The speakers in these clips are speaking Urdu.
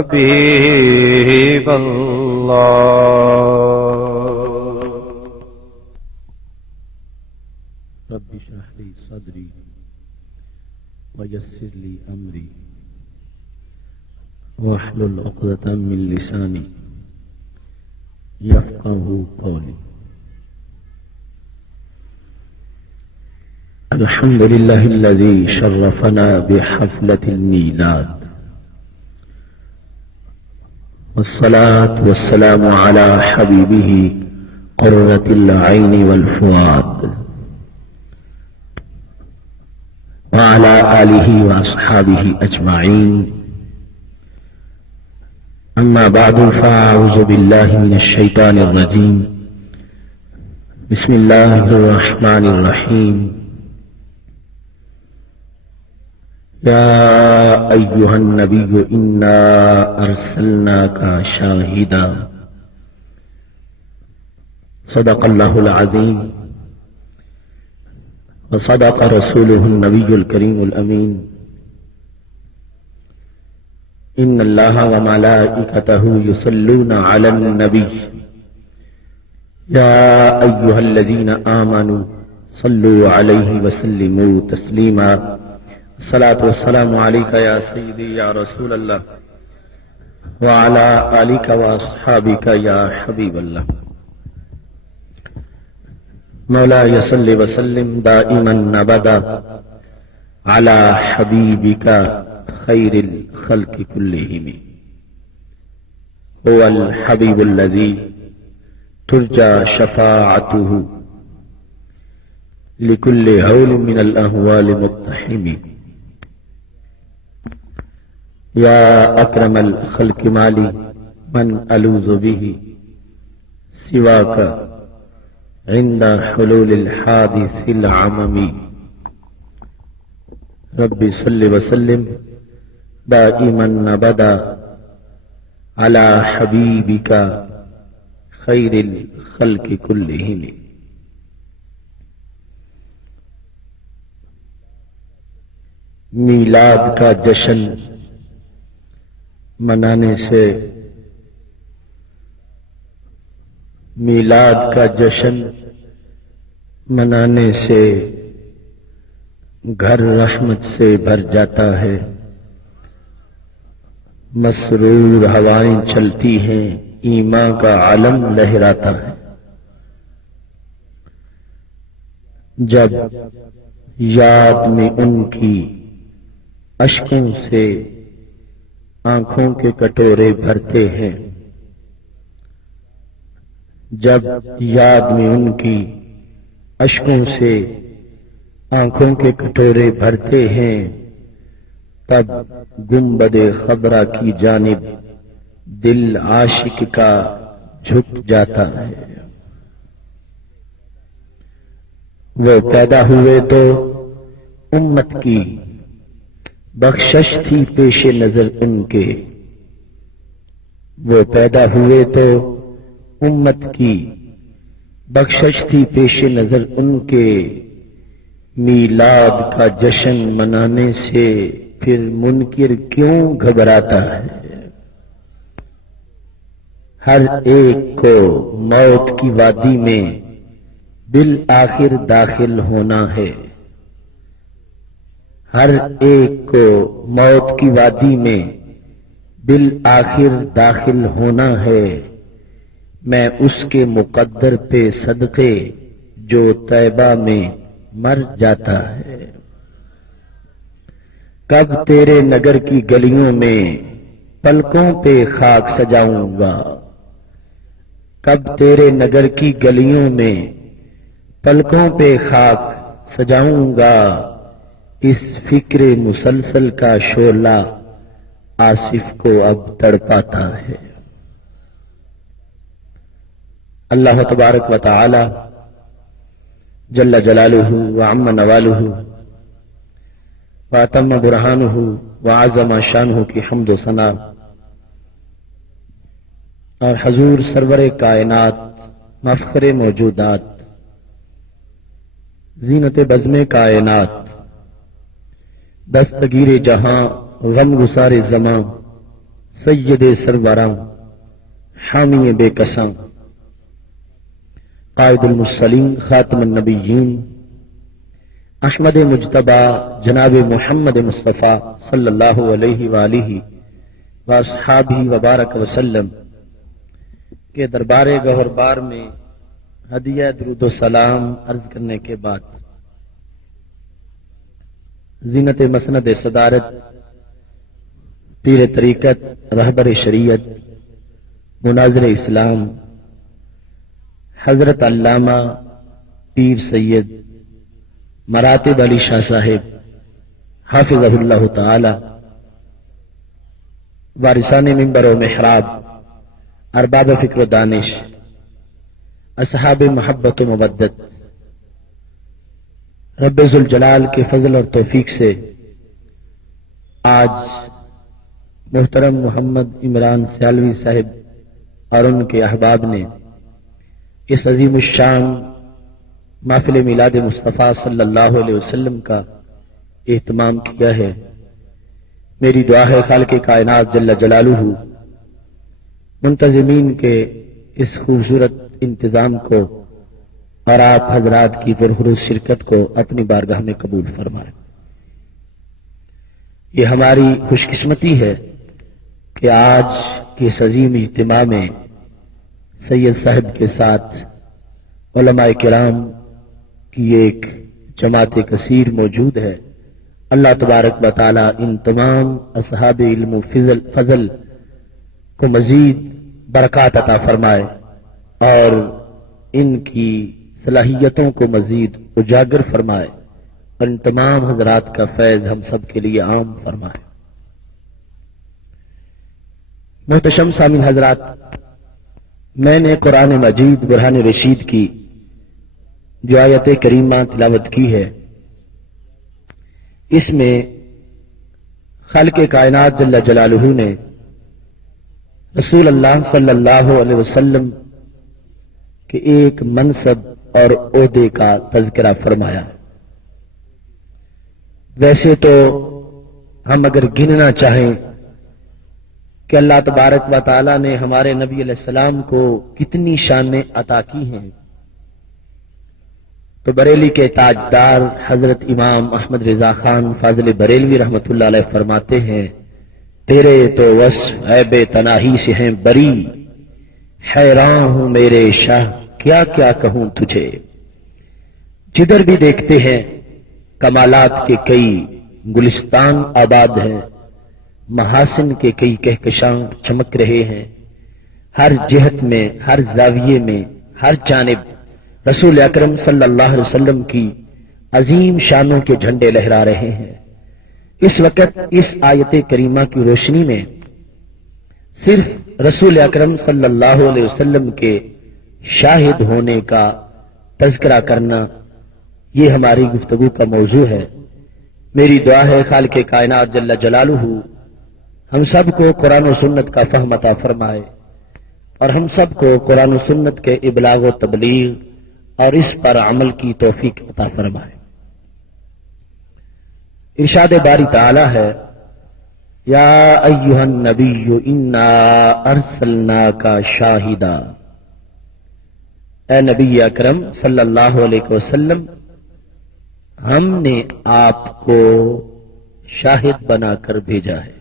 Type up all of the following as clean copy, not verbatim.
حبيب الله. رب اشرح لي صدري ويسر لي أمري واحلل عقدة من لساني يفقه قولي. الحمد لله الذي شرفنا بحفلة الميلاد، والصلاة والسلام على حبيبه قرة العين والفؤاد، وعلى آله وأصحابه أجمعين. أما بعد، فأعوذ بالله من الشيطان الرجيم. بسم الله الرحمن الرحيم. يا أيها النبي إنا أرسلناك شاهدا. صدق الله العظيم وصدق رسوله النبي الكريم الأمين. إن الله وملائكته يصلون على النبي يا أيها الذين آمنوا صلوا عليه وسلموا تسليما. الصلاة والسلام عليك يا سيدي يا رسول الله وعلى آلك وأصحابك يا حبيب الله. مولاي صل وسلم دائما أبدا على حبيبك خير الخلق كلهم. هو الحبيب الذي ترجى شفاعته لكل هول من الأهوال مقتحم. يا أكرم الخلق مالي من ألوذ به سواك عند حلول الحادث العمم. رب صل وسلم دائما أبدا على حبيبك خير الخلق كلهم. میلاد کا جشن منانے سے گھر رحمت سے بھر جاتا ہے، مسرور ہوائیں چلتی ہیں، ایمان کا علم لہراتا ہے. جب یاد میں ان کی اشکوں سے آنکھوں کے کٹورے بھرتے ہیں، جب یاد میں ان کی اشکوں سے آنکھوں کے کٹورے بھرتے ہیں، تب گنبد خضرا کی جانب دل عاشق کا جھک جاتا ہے. وہ پیدا ہوئے تو امت کی بخشش تھی پیش نظر ان کے. وہ پیدا ہوئے تو امت کی بخشش تھی پیش نظر ان کے. میلاد کا جشن منانے سے پھر منکر کیوں گھبراتا ہے؟ ہر ایک کو موت کی وادی میں بالآخر داخل ہونا ہے. ہر ایک کو موت کی وادی میں بالآخر داخل ہونا ہے. میں اس کے مقدر پہ صدقے جو طیبہ میں مر جاتا ہے. کب تیرے نگر کی گلیوں میں پلکوں پہ خاک سجاؤں گا. کب تیرے نگر کی گلیوں میں پلکوں پہ خاک سجاؤں گا. اس فکر مسلسل کا شعلہ آصف کو اب تڑپاتا ہے. اللہ تبارک و تعالی جل جلالہ وعم نوالہ واتم برہانہ وعظم شانہ کی حمد و ثنا اور حضور سرور کائنات مفخر موجودات زینت بزم کائنات دستگیر جہاں غم گسار زماں سید سروراں حامی بے کساں قائد المرسلین خاتم النبیین احمد مجتبی جناب محمد مصطفیٰ صلی اللہ علیہ وآلہ واصحابہ وبارک وسلم کے دربار گوہر بار میں ہدیہ درود و سلام عرض کرنے کے بعد زینت مسند صدارت پیر طریقت رہبر شریعت مناظر اسلام حضرت علامہ پیر سید مراتب علی شاہ صاحب حافظہ اللہ تعالی وارثان منبر و محراب ارباب فکر و دانش اصحاب محبت و مودت رب ذوالجلال کے فضل اور توفیق سے آج محترم محمد عمران سیالوی صاحب اور ان کے احباب نے اس عظیم الشان محفل میلاد مصطفیٰ صلی اللہ علیہ وسلم کا اہتمام کیا ہے۔ میری دعا ہے خالق کائنات جل جلالہ منتظمین کے اس خوبصورت انتظام کو اور آپ حضرات کی پرخلوص شرکت کو اپنی بارگاہ میں قبول فرمائے۔ یہ ہماری خوش قسمتی ہے کہ آج کے اس عظیم اجتماع میں سید صاحب کے ساتھ علماء کرام کی ایک جماعت کثیر موجود ہے۔ اللہ تبارک و تعالی ان تمام اصحاب علم و فضل کو مزید برکات عطا فرمائے اور ان کی صلاحیتوں کو مزید اجاگر فرمائے اور ان تمام حضرات کا فیض ہم سب کے لیے عام فرمائے۔ محتشم سامعین حضرات، میں نے قرآن مجید برہان رشید کی جو آیت کریمہ تلاوت کی ہے، اس میں خالق کائنات جل جلالہ نے رسول اللہ صلی اللہ علیہ وسلم کے ایک منصب اور عہدے کا تذکرہ فرمایا۔ ویسے تو ہم اگر گننا چاہیں کہ اللہ تبارک و تعالی نے ہمارے نبی علیہ السلام کو کتنی شانیں عطا کی ہیں، تو بریلی کے تاجدار حضرت امام احمد رضا خان فاضل بریلوی رحمۃ اللہ علیہ فرماتے ہیں، تیرے تو وصف عیب تناہی سے ہیں بری، حیران ہوں میرے شاہ کیا کیا کہوں تجھے۔ جدھر بھی دیکھتے ہیں کمالات کے کئی گلستان آباد ہیں، محاسن کے کئی کہکشاں چمک رہے ہیں، ہر جہت میں، ہر زاویے میں، ہر جانب رسول اکرم صلی اللہ علیہ وسلم کی عظیم شانوں کے جھنڈے لہرا رہے ہیں۔ اس وقت اس آیت کریمہ کی روشنی میں صرف رسول اکرم صلی اللہ علیہ وسلم کے شاہد ہونے کا تذکرہ کرنا یہ ہماری گفتگو کا موضوع ہے۔ میری دعا ہے خالق کائنات جل جلالہ ہم سب کو قرآن و سنت کا فہم عطا فرمائے اور ہم سب کو قرآن و سنت کے ابلاغ و تبلیغ اور اس پر عمل کی توفیق عطا فرمائے۔ ارشاد باری تعالی ہے، یا ایھا النبی انا ارسلناک شاہدا، اے نبی اکرم صلی اللہ علیہ وسلم ہم نے آپ کو شاہد بنا کر بھیجا ہے۔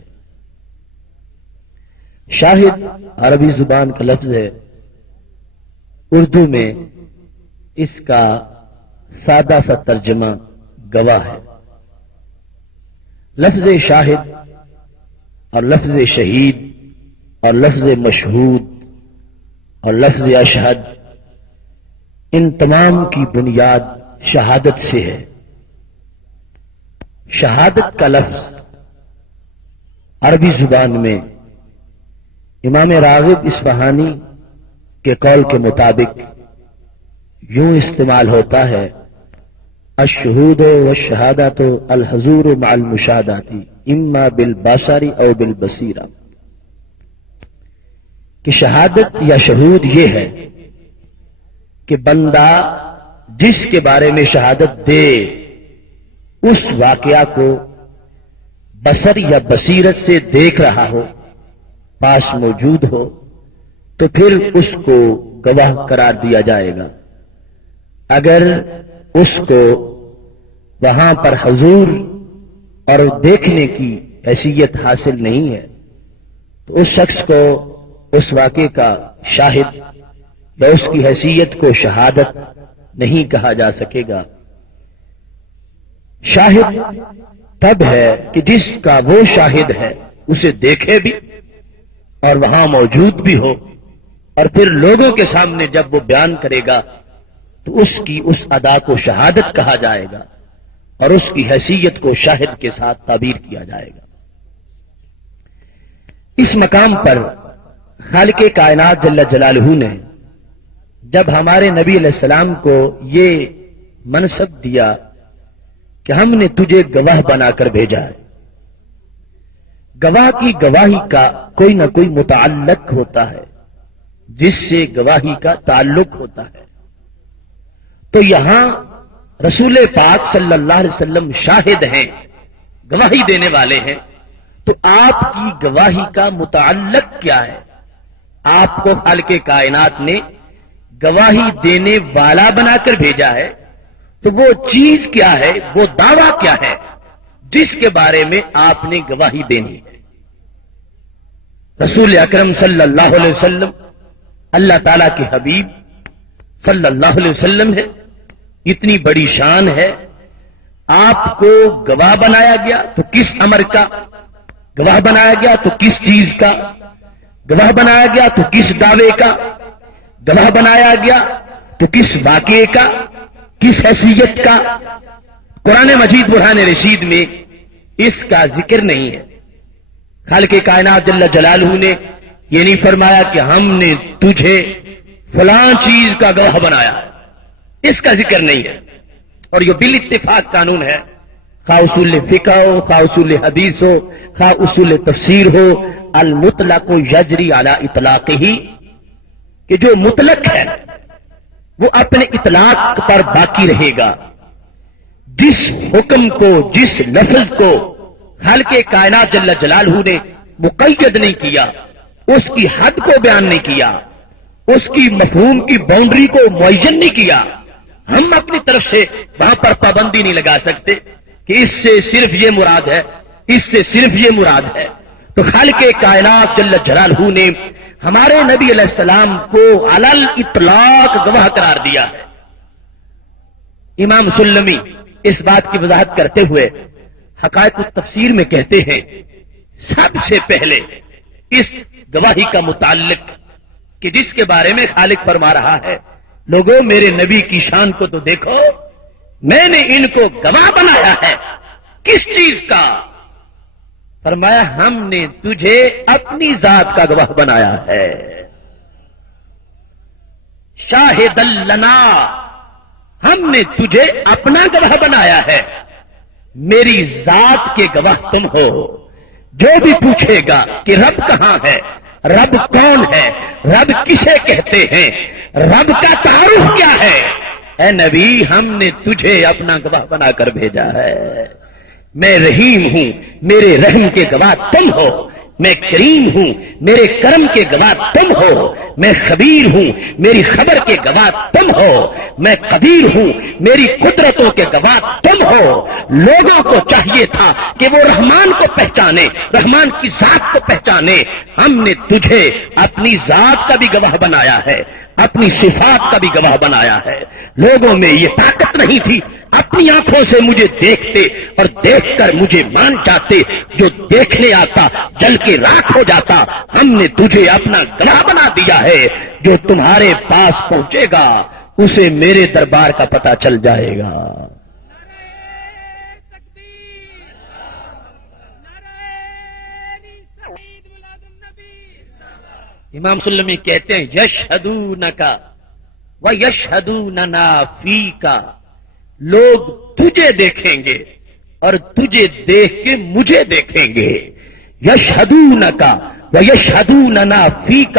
شاہد عربی زبان کا لفظ ہے، اردو میں اس کا سادہ سا ترجمہ گواہ ہے۔ لفظ شاہد اور لفظ شہید اور لفظ مشہود اور لفظ اشہد ان تمام کی بنیاد شہادت سے ہے۔ شہادت کا لفظ عربی زبان میں امام راغب اصفہانی کے قول کے مطابق یوں استعمال ہوتا ہے، الشہود والشہادۃ الحضور مع المشاہدات اما بالبصر او بالبصیرہ، کہ شہادت یا شہود یہ ہے کہ بندہ جس کے بارے میں شہادت دے اس واقعہ کو بصر یا بصیرت سے دیکھ رہا ہو پاس موجود ہو تو پھر اس کو گواہ قرار دیا جائے گا. اگر اس کو وہاں پر حضور اور دیکھنے کی حیثیت حاصل نہیں ہے تو اس شخص کو اس واقعے کا شاہد یا اس کی حیثیت کو شہادت نہیں کہا جا سکے گا. شاہد تب ہے کہ جس کا وہ شاہد ہے اسے دیکھے بھی اور وہاں موجود بھی ہو، اور پھر لوگوں کے سامنے جب وہ بیان کرے گا تو اس کی اس ادا کو شہادت کہا جائے گا اور اس کی حیثیت کو شاہد کے ساتھ تعبیر کیا جائے گا. اس مقام پر خالق کائنات جل جلالہ نے جب ہمارے نبی علیہ السلام کو یہ منصب دیا کہ ہم نے تجھے گواہ بنا کر بھیجا ہے. گواہ کی گواہی کا کوئی نہ کوئی متعلق ہوتا ہے جس سے گواہی کا تعلق ہوتا ہے. تو یہاں رسول پاک صلی اللہ علیہ وسلم شاہد ہیں، گواہی دینے والے ہیں. تو آپ کی گواہی کا متعلق کیا ہے؟ آپ کو خالق کائنات نے گواہی دینے والا بنا کر بھیجا ہے، تو وہ چیز کیا ہے، وہ دعویٰ کیا ہے جس کے بارے میں آپ نے گواہی دینی ہے؟ رسول اکرم صلی اللہ علیہ وسلم اللہ تعالی کے حبیب صلی اللہ علیہ وسلم ہے، اتنی بڑی شان ہے. آپ کو گواہ بنایا گیا تو کس امر کا؟ گواہ بنایا گیا تو کس چیز کا؟ گواہ بنایا گیا تو کس دعوے کا؟ گواہ بنایا گیا تو کس واقعے کا، کس حیثیت کا؟ قرآن مجید برہان رشید میں اس کا ذکر نہیں ہے. خالق کائنات جل جلالہ نے یہ نہیں فرمایا کہ ہم نے تجھے فلاں چیز کا گواہ بنایا، اس کا ذکر نہیں ہے. اور یہ بالاتفاق قانون ہے، خواہ اصول فقہ ہو، خواہ اصول حدیث ہو، خواہ اصول تفسیر ہو، المطلق یجری علی اطلاقہ، کہ جو مطلق ہے وہ اپنے اطلاق پر باقی رہے گا. جس حکم کو، جس لفظ کو خالق کائنات جل جلالہ نے مقید نہیں کیا، اس کی حد کو بیان نہیں کیا، اس کی مفہوم کی باؤنڈری کو معین نہیں کیا، ہم اپنی طرف سے وہاں پر پابندی نہیں لگا سکتے کہ اس سے صرف یہ مراد ہے، اس سے صرف یہ مراد ہے. تو خالق کائنات جل جلالہ نے ہمارے نبی علیہ السلام کو علی الاطلاق گواہ قرار دیا ہے. امام سلمی اس بات کی وضاحت کرتے ہوئے حقائق التفسیر میں کہتے ہیں، سب سے پہلے اس گواہی کا متعلق کہ جس کے بارے میں خالق فرما رہا ہے، لوگوں میرے نبی کی شان کو تو دیکھو، میں نے ان کو گواہ بنایا ہے. کس چیز کا؟ فرمایا ہم نے تجھے اپنی ذات کا گواہ بنایا ہے. شاہد لنا، ہم نے تجھے اپنا گواہ بنایا ہے. میری ذات کے گواہ تم ہو. جو بھی پوچھے گا کہ رب کہاں ہے، رب کون ہے، رب کسے کہتے ہیں، رب کا تعارف کیا ہے، اے نبی ہم نے تجھے اپنا گواہ بنا کر بھیجا ہے. میں رحیم ہوں، میرے رحم کے گواہ تم ہو. میں کریم ہوں، میرے کرم کے گواہ تم ہو. میں خبیر ہوں، میری خبر کے گواہ تم ہو. میں قدیر ہوں، میری قدرتوں کے گواہ تم ہو. لوگوں کو چاہیے تھا کہ وہ رحمان کو پہچانے، رحمان کی ذات کو پہچانے. ہم نے تجھے اپنی ذات کا بھی گواہ بنایا ہے، اپنی صفات کا بھی گواہ بنایا ہے. لوگوں میں یہ طاقت نہیں تھی، اپنی آنکھوں سے مجھے دیکھتے اور دیکھ کر مجھے مان جاتے. جو دیکھنے آتا جل کے راکھ ہو جاتا. ہم نے تجھے اپنا گواہ بنا دیا ہے. جو تمہارے پاس پہنچے گا اسے میرے دربار کا پتہ چل جائے گا. امام سلمی کہتے ہیں یشہدونک و یشہدوننا فیک، لوگ تجھے دیکھیں گے اور تجھے دیکھ کے مجھے دیکھیں گے. یشہدونک و یشہدوننا فیک،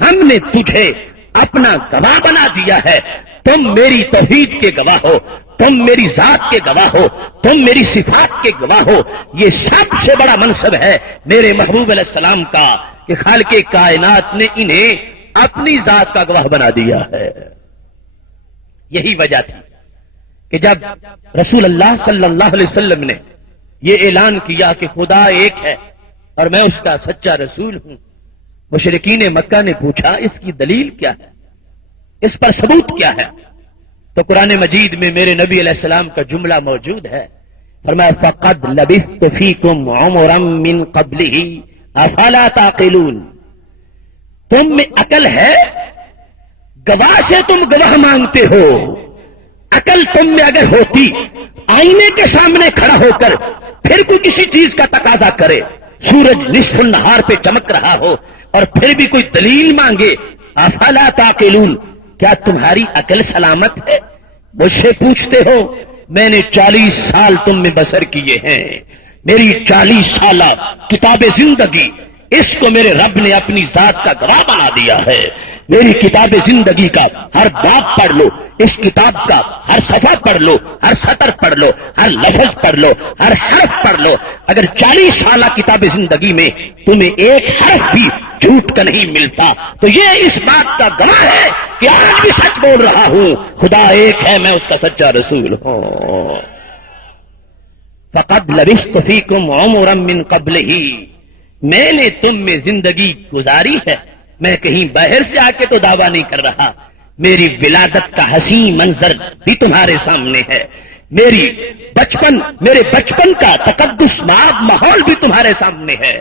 ہم نے تجھے اپنا گواہ بنا دیا ہے. تم میری توحید کے گواہ ہو، تم میری ذات کے گواہ ہو، تم میری صفات کے گواہ ہو. یہ سب سے بڑا منصب ہے میرے محبوب علیہ السلام کا کہ خالق کائنات نے انہیں اپنی ذات کا گواہ بنا دیا ہے۔ یہی وجہ تھی کہ جب رسول اللہ صلی اللہ علیہ وسلم نے یہ اعلان کیا کہ خدا ایک ہے اور میں اس کا سچا رسول ہوں، مشرکین مکہ نے پوچھا اس کی دلیل کیا ہے، اس پر ثبوت کیا ہے؟ تو قرآن مجید میں میرے نبی علیہ السلام کا جملہ موجود ہے، فرمایا فَقَدْ لَبِثْتُ فِيكُمْ عُمُرًا مِّن قَبْلِهِ أَفَلَا تَعْقِلُونَ، تم میں عقل ہے؟ گواہ سے تم گواہ مانگتے ہو، عقل تم میں اگر ہوتی، آئینے کے سامنے کھڑا ہو کر پھر کوئی کسی چیز کا تقاضا کرے، سورج نصف النہار پہ چمک رہا ہو اور پھر بھی کوئی دلیل مانگے، افلا تعقلون، کیا تمہاری عقل سلامت ہے؟ مجھ سے پوچھتے ہو، میں نے 40 سال تم میں بسر کیے ہیں، میری 40 سالہ کتاب زندگی، اس کو میرے رب نے اپنی ذات کا گواہ بنا دیا ہے۔ میری کتاب زندگی کا ہر باب پڑھ لو، اس کتاب کا ہر صفحہ پڑھ لو، ہر سطر پڑھ لو، ہر لفظ پڑھ لو، ہر حرف پڑھ لو، اگر 40 سالہ کتاب زندگی میں تمہیں ایک حرف بھی جھوٹ کا نہیں ملتا تو یہ اس بات کا گواہ ہے کہ آج بھی سچ بول رہا ہوں، خدا ایک ہے، میں اس کا سچا رسول ہوں۔ فَقَدْ لَبِثْتُ فِيكُمْ عُمُرًا مِّن قَبْلِهِ، میں نے تم میں زندگی گزاری ہے، میں کہیں باہر سے آ کے تو دعویٰ نہیں کر رہا، میری ولادت کا حسین منظر بھی تمہارے سامنے ہے، میرے بچپن کا تقدس ماحول بھی تمہارے سامنے ہے،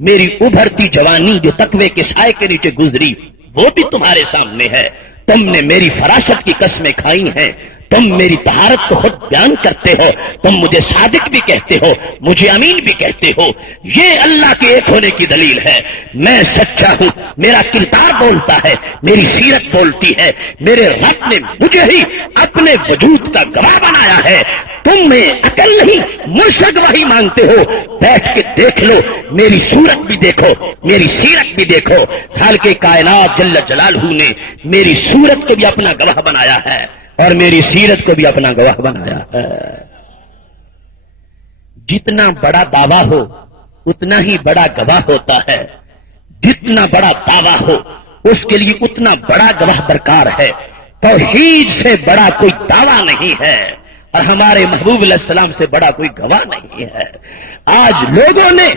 میری ابھرتی جوانی جو تقوی کے سائے کے نیچے گزری وہ بھی تمہارے سامنے ہے، تم نے میری فراست کی قسمیں کھائی ہیں، تم میری طہارت کو خود بیان کرتے ہو، تم مجھے صادق بھی کہتے ہو، مجھے امین بھی کہتے ہو، یہ اللہ کے ایک ہونے کی دلیل ہے۔ میں سچا ہوں، میرا کردار بولتا ہے، میری سیرت بولتی ہے، میرے رب نے مجھے ہی اپنے وجود کا گواہ بنایا ہے۔ تم میں عقل نہیں، مجھ سے گواہی مانگتے ہو، بیٹھ کے دیکھ لو، میری صورت بھی دیکھو، میری سیرت بھی دیکھو، خالق کائنات جل جلالہ نے میری صورت کو بھی اپنا گواہ بنایا ہے اور میری سیرت کو بھی اپنا گواہ بنایا ہے۔ جتنا بڑا دعویٰ ہو اتنا ہی بڑا گواہ ہوتا ہے، جتنا بڑا دعویٰ ہو اس کے لیے اتنا بڑا گواہ درکار ہے۔ توحید سے بڑا کوئی دعویٰ نہیں ہے اور ہمارے محبوب علیہ السلام سے بڑا کوئی گواہ نہیں ہے۔ آج لوگوں نے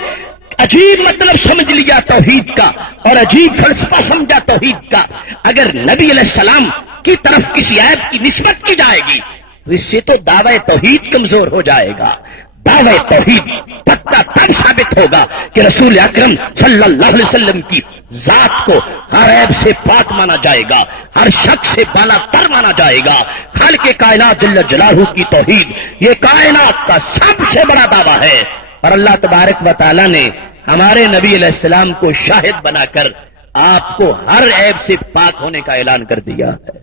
عجیب مطلب سمجھ لیا توحید کا اور عجیب فلسفہ سمجھا توحید کا۔ اگر نبی علیہ السلام کی طرف کسی عیب کی نسبت کی جائے گی تو اس سے تو دعوی توحید کمزور ہو جائے گا۔ دعوی توحید پکا تب ثابت ہوگا کہ رسول اکرم صلی اللہ علیہ وسلم کی ذات کو ہر عیب سے پاک مانا جائے گا، ہر شک سے بالا تر مانا جائے گا۔ خالق کائنات جل جلالہ کی توحید یہ کائنات کا سب سے بڑا دعویٰ ہے اور اللہ تبارک و تعالی نے ہمارے نبی علیہ السلام کو شاہد بنا کر آپ کو ہر عیب سے پاک ہونے کا اعلان کر دیا ہے۔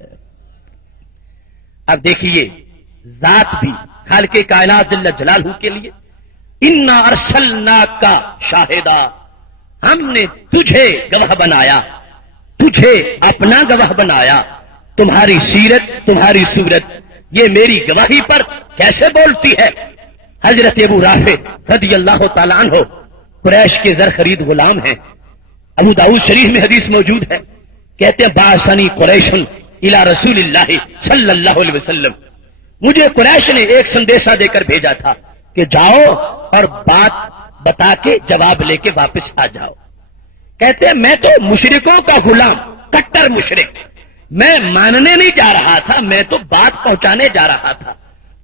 اب دیکھیے ذات بھی خالق کائنات جل جلالہ کے لیے انا ارسلناک شاہدا، ہم نے تجھے گواہ بنایا، تجھے اپنا گواہ بنایا۔ تمہاری سیرت، تمہاری صورت یہ میری گواہی پر کیسے بولتی ہے؟ حضرت ابو رافع رضی اللہ تعالیٰ عنہ قریش کے زر خرید غلام ہیں، ابو داؤد شریف میں حدیث موجود ہے، کہتے ہیں بعثنی قریش الی رسول اللہ صلی اللہ علیہ وسلم، مجھے قریش نے ایک سندیشہ دے کر بھیجا تھا کہ جاؤ اور بات بتا کے جواب لے کے واپس آ جاؤ۔ کہتے ہیں میں تو مشرکوں کا غلام، کٹر مشرک، میں ماننے نہیں جا رہا تھا، میں تو بات پہنچانے جا رہا تھا۔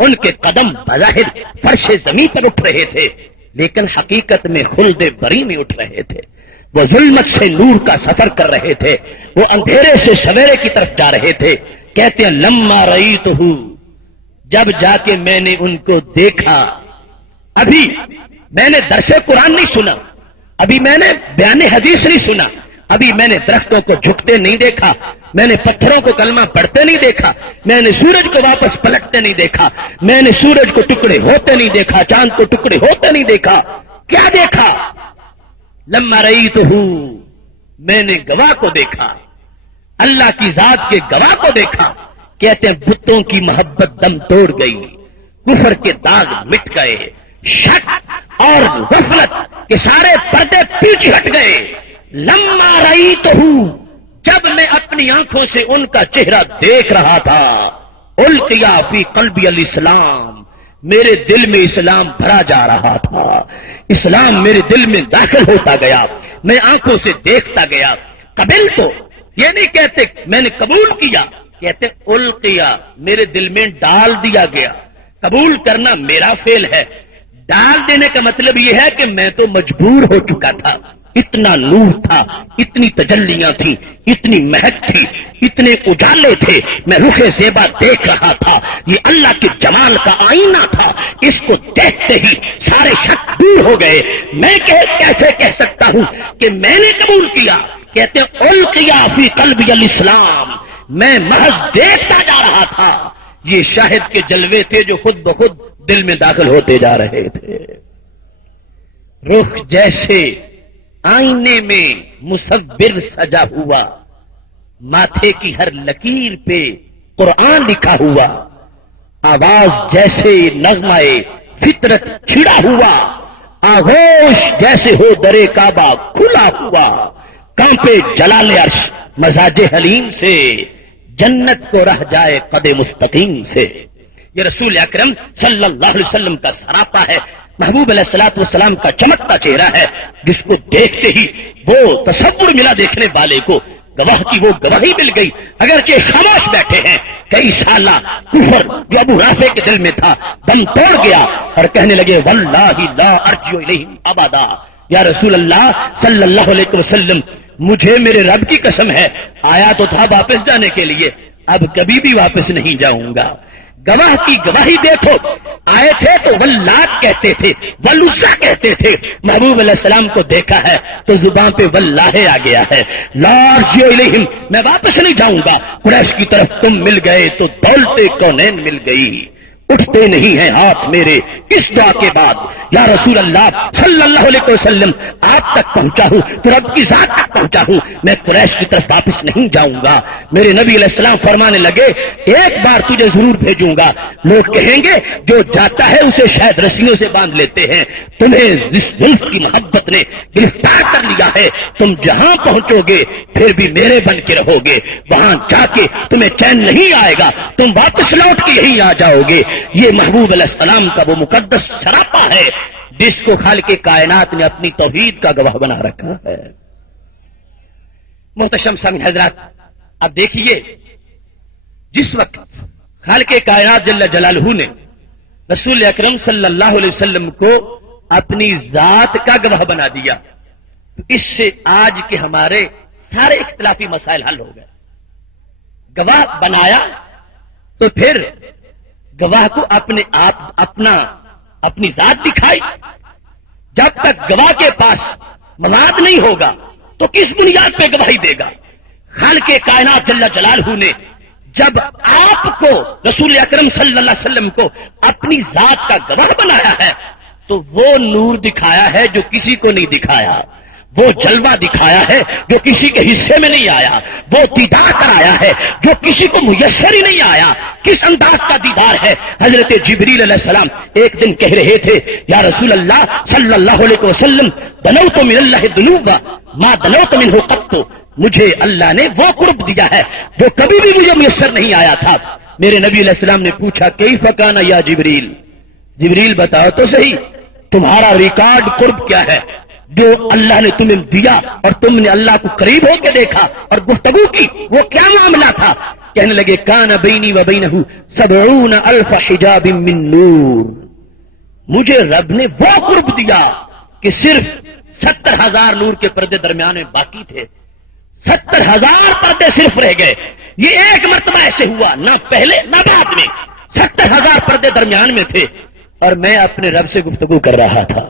ان کے قدم بظاہر فرش زمین پر اٹھ رہے تھے لیکن حقیقت میں خلد بری میں اٹھ رہے تھے۔ وہ ظلمت سے نور کا سفر کر رہے تھے، وہ اندھیرے سے سویرے کی طرف جا رہے تھے۔ کہتے ہیں لما رأیتہ، جب جا کے میں نے ان کو دیکھا، ابھی میں نے درس قرآن نہیں سنا، ابھی میں نے بیان حدیث نہیں سنا، ابھی میں نے درختوں کو جھکتے نہیں دیکھا، میں نے پتھروں کو کلمہ پڑھتے نہیں دیکھا، میں نے سورج کو واپس پلٹتے نہیں دیکھا، میں نے سورج کو ٹکڑے ہوتے نہیں دیکھا، چاند کو ٹکڑے ہوتے نہیں دیکھا۔ کیا دیکھا؟ لما رأیتہ، میں نے گواہ کو دیکھا، اللہ کی ذات کے گواہ کو دیکھا۔ کہتے ہیں بتوں کی محبت دم توڑ گئی، کفر کے داغ مٹ گئے، شک اور غفلت کے سارے پردے پیچھے ہٹ گئے، لما رأیتہ، جب میں اپنی آنکھوں سے ان کا چہرہ دیکھ رہا تھا، القیا فی قلبی الاسلام، میرے دل میں اسلام بھرا جا رہا تھا، اسلام میرے دل میں داخل ہوتا گیا، میں آنکھوں سے دیکھتا گیا۔ قبل تو یہ نہیں کہتے میں نے قبول کیا، کہتے القیا، میرے دل میں ڈال دیا گیا۔ قبول کرنا میرا فعل ہے، ڈال دینے کا مطلب یہ ہے کہ میں تو مجبور ہو چکا تھا، اتنا نور تھا، اتنی تجلیاں تھیں، اتنی مہک تھی، اتنے اجالے تھے، میں رخ زیبا دیکھ رہا تھا، یہ اللہ کے جمال کا آئینہ تھا، اس کو دیکھتے ہی سارے شک دور ہو گئے۔ میں کیسے کہہ سکتا ہوں کہ میں نے قبول کیا؟ کہتے القیا فی قلبی الاسلام، میں محض دیکھتا جا رہا تھا، یہ شاہد کے جلوے تھے جو خود بخود دل میں داخل ہوتے جا رہے تھے۔ رخ جیسے آئینے میں مصور سجا ہوا، ماتھے کی ہر لکیر پہ قرآن لکھا ہوا، آواز جیسے نغمہ فطرت چھڑا ہوا، آغوش جیسے ہو درے کعبہ کھلا ہوا، کانپے جلال عرش مزاج حلیم سے، جنت کو رہ جائے قد مستقیم سے۔ یہ رسول اکرم صلی اللہ علیہ وسلم کا سراپا ہے، محبوب علیہ الصلوۃ والسلام کا چمکتا چہرہ ہے، جس کو دیکھتے ہی وہ تصور ملا دیکھنے والے کو، گواہ کی وہ گواہی مل گئی، اگرچہ خاموش بیٹھے ہیں۔ کئی سالہ کفر جو ابو رافع کے دل میں تھا دم توڑ گیا اور کہنے لگے واللہ لا ارجو الیہم ابدا، یا رسول اللہ صلی اللہ علیہ وسلم، مجھے میرے رب کی قسم ہے، آیا تو تھا واپس جانے کے لیے، اب کبھی بھی واپس نہیں جاؤں گا۔ گواہ کی گواہی دیکھو، آئے تھے تو واللات کہتے تھے، والعزیٰ کہتے تھے، محبوب علیہ السلام کو دیکھا ہے تو زبان پہ واللہ آ گیا ہے، لا ارجع الیہم، میں واپس نہیں جاؤں گا۔ قریش کی طرف تم مل گئے تو دولت کونین مل گئی، اٹھتے نہیں ہیں ہاتھ میرے اس دعا کے بعد، یا رسول اللہ صلی اللہ علیہ وسلم، آپ تک پہنچا ہوں تو رب کی ذات تک پہنچا ہوں، میں قریش کی طرف واپس نہیں جاؤں گا۔ میرے نبی علیہ السلام فرمانے لگے ایک بار تجھے ضرور بھیجوں گا، لوگ کہیں گے جو جاتا ہے اسے شاید رسیوں سے باندھ لیتے ہیں، تمہیں جس زلف کی محبت نے گرفتار کر لیا ہے، تم جہاں پہنچو گے پھر بھی میرے بن کے رہو گے، وہاں جا کے تمہیں چین نہیں آئے گا، تم واپس لوٹ کے یہیں آ جاؤ گے۔ یہ محبوب علیہ السلام کا وہ مقدس سراپا ہے جس کو خالق کائنات نے اپنی توحید کا گواہ بنا رکھا ہے۔ محتشم سامعین حضرات، اب دیکھیے جس وقت خالق کائنات جل جلالہ نے رسول اکرم صلی اللہ علیہ وسلم کو اپنی ذات کا گواہ بنا دیا، تو اس سے آج کے ہمارے سارے اختلافی مسائل حل ہو گئے۔ گواہ بنایا تو پھر گواہ کو اپنی ذات دکھائی، جب تک گواہ کے پاس مواد نہیں ہوگا تو کس بنیاد پہ گواہی دے گا؟ خالق کائنات جل جلالہ نے جب آپ کو رسول اکرم صلی اللہ علیہ وسلم کو اپنی ذات کا گواہ بنایا ہے تو وہ نور دکھایا ہے جو کسی کو نہیں دکھایا، وہ جلوہ دکھایا ہے جو کسی کے حصے میں نہیں آیا، وہ دیدار کرایا ہے جو کسی کو میسر ہی نہیں آیا۔ کس انداز کا دیدار ہے؟ حضرت جبریل علیہ السلام ایک دن کہہ رہے تھے یا رسول اللہ صلی اللہ علیہ وسلم دنوت من اللہ دنوبا ما دنوت منہ قط، مجھے اللہ نے وہ قرب دیا ہے جو کبھی بھی مجھے میسر نہیں آیا تھا۔ میرے نبی علیہ السلام نے پوچھا کیف کان یا جبریل، جبریل بتاؤ تو صحیح تمہارا ریکارڈ قرب کیا ہے جو اللہ نے تمہیں دیا اور تم نے اللہ کو قریب ہو کے دیکھا اور گفتگو کی، وہ کیا معاملہ تھا؟ کہنے لگے کان بینی و بینہ 70,000 حجاب من نور، مجھے رب نے وہ قرب دیا کہ صرف 70,000 نور کے پردے درمیان میں باقی تھے، 70,000 پردے صرف رہ گئے۔ یہ ایک مرتبہ ایسے ہوا، نہ پہلے نہ بعد میں، 70,000 پردے درمیان میں تھے اور میں اپنے رب سے گفتگو کر رہا تھا۔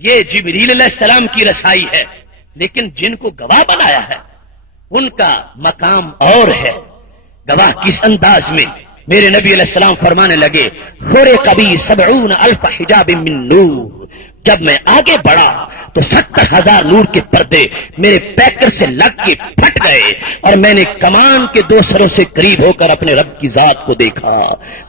یہ جبریل علیہ السلام کی رسائی ہے، لیکن جن کو گواہ بنایا ہے ان کا مقام اور ہے۔ گواہ کس انداز میں؟ میرے نبی علیہ السلام فرمانے لگے خورے کبھی 70,000 حجاب من نور، جب میں آگے بڑھا تو 70,000 نور کے پردے میرے پیکر سے لگ کے پھٹ گئے اور میں نے کمان کے 2 سروں سے قریب ہو کر اپنے رب کی ذات کو دیکھا.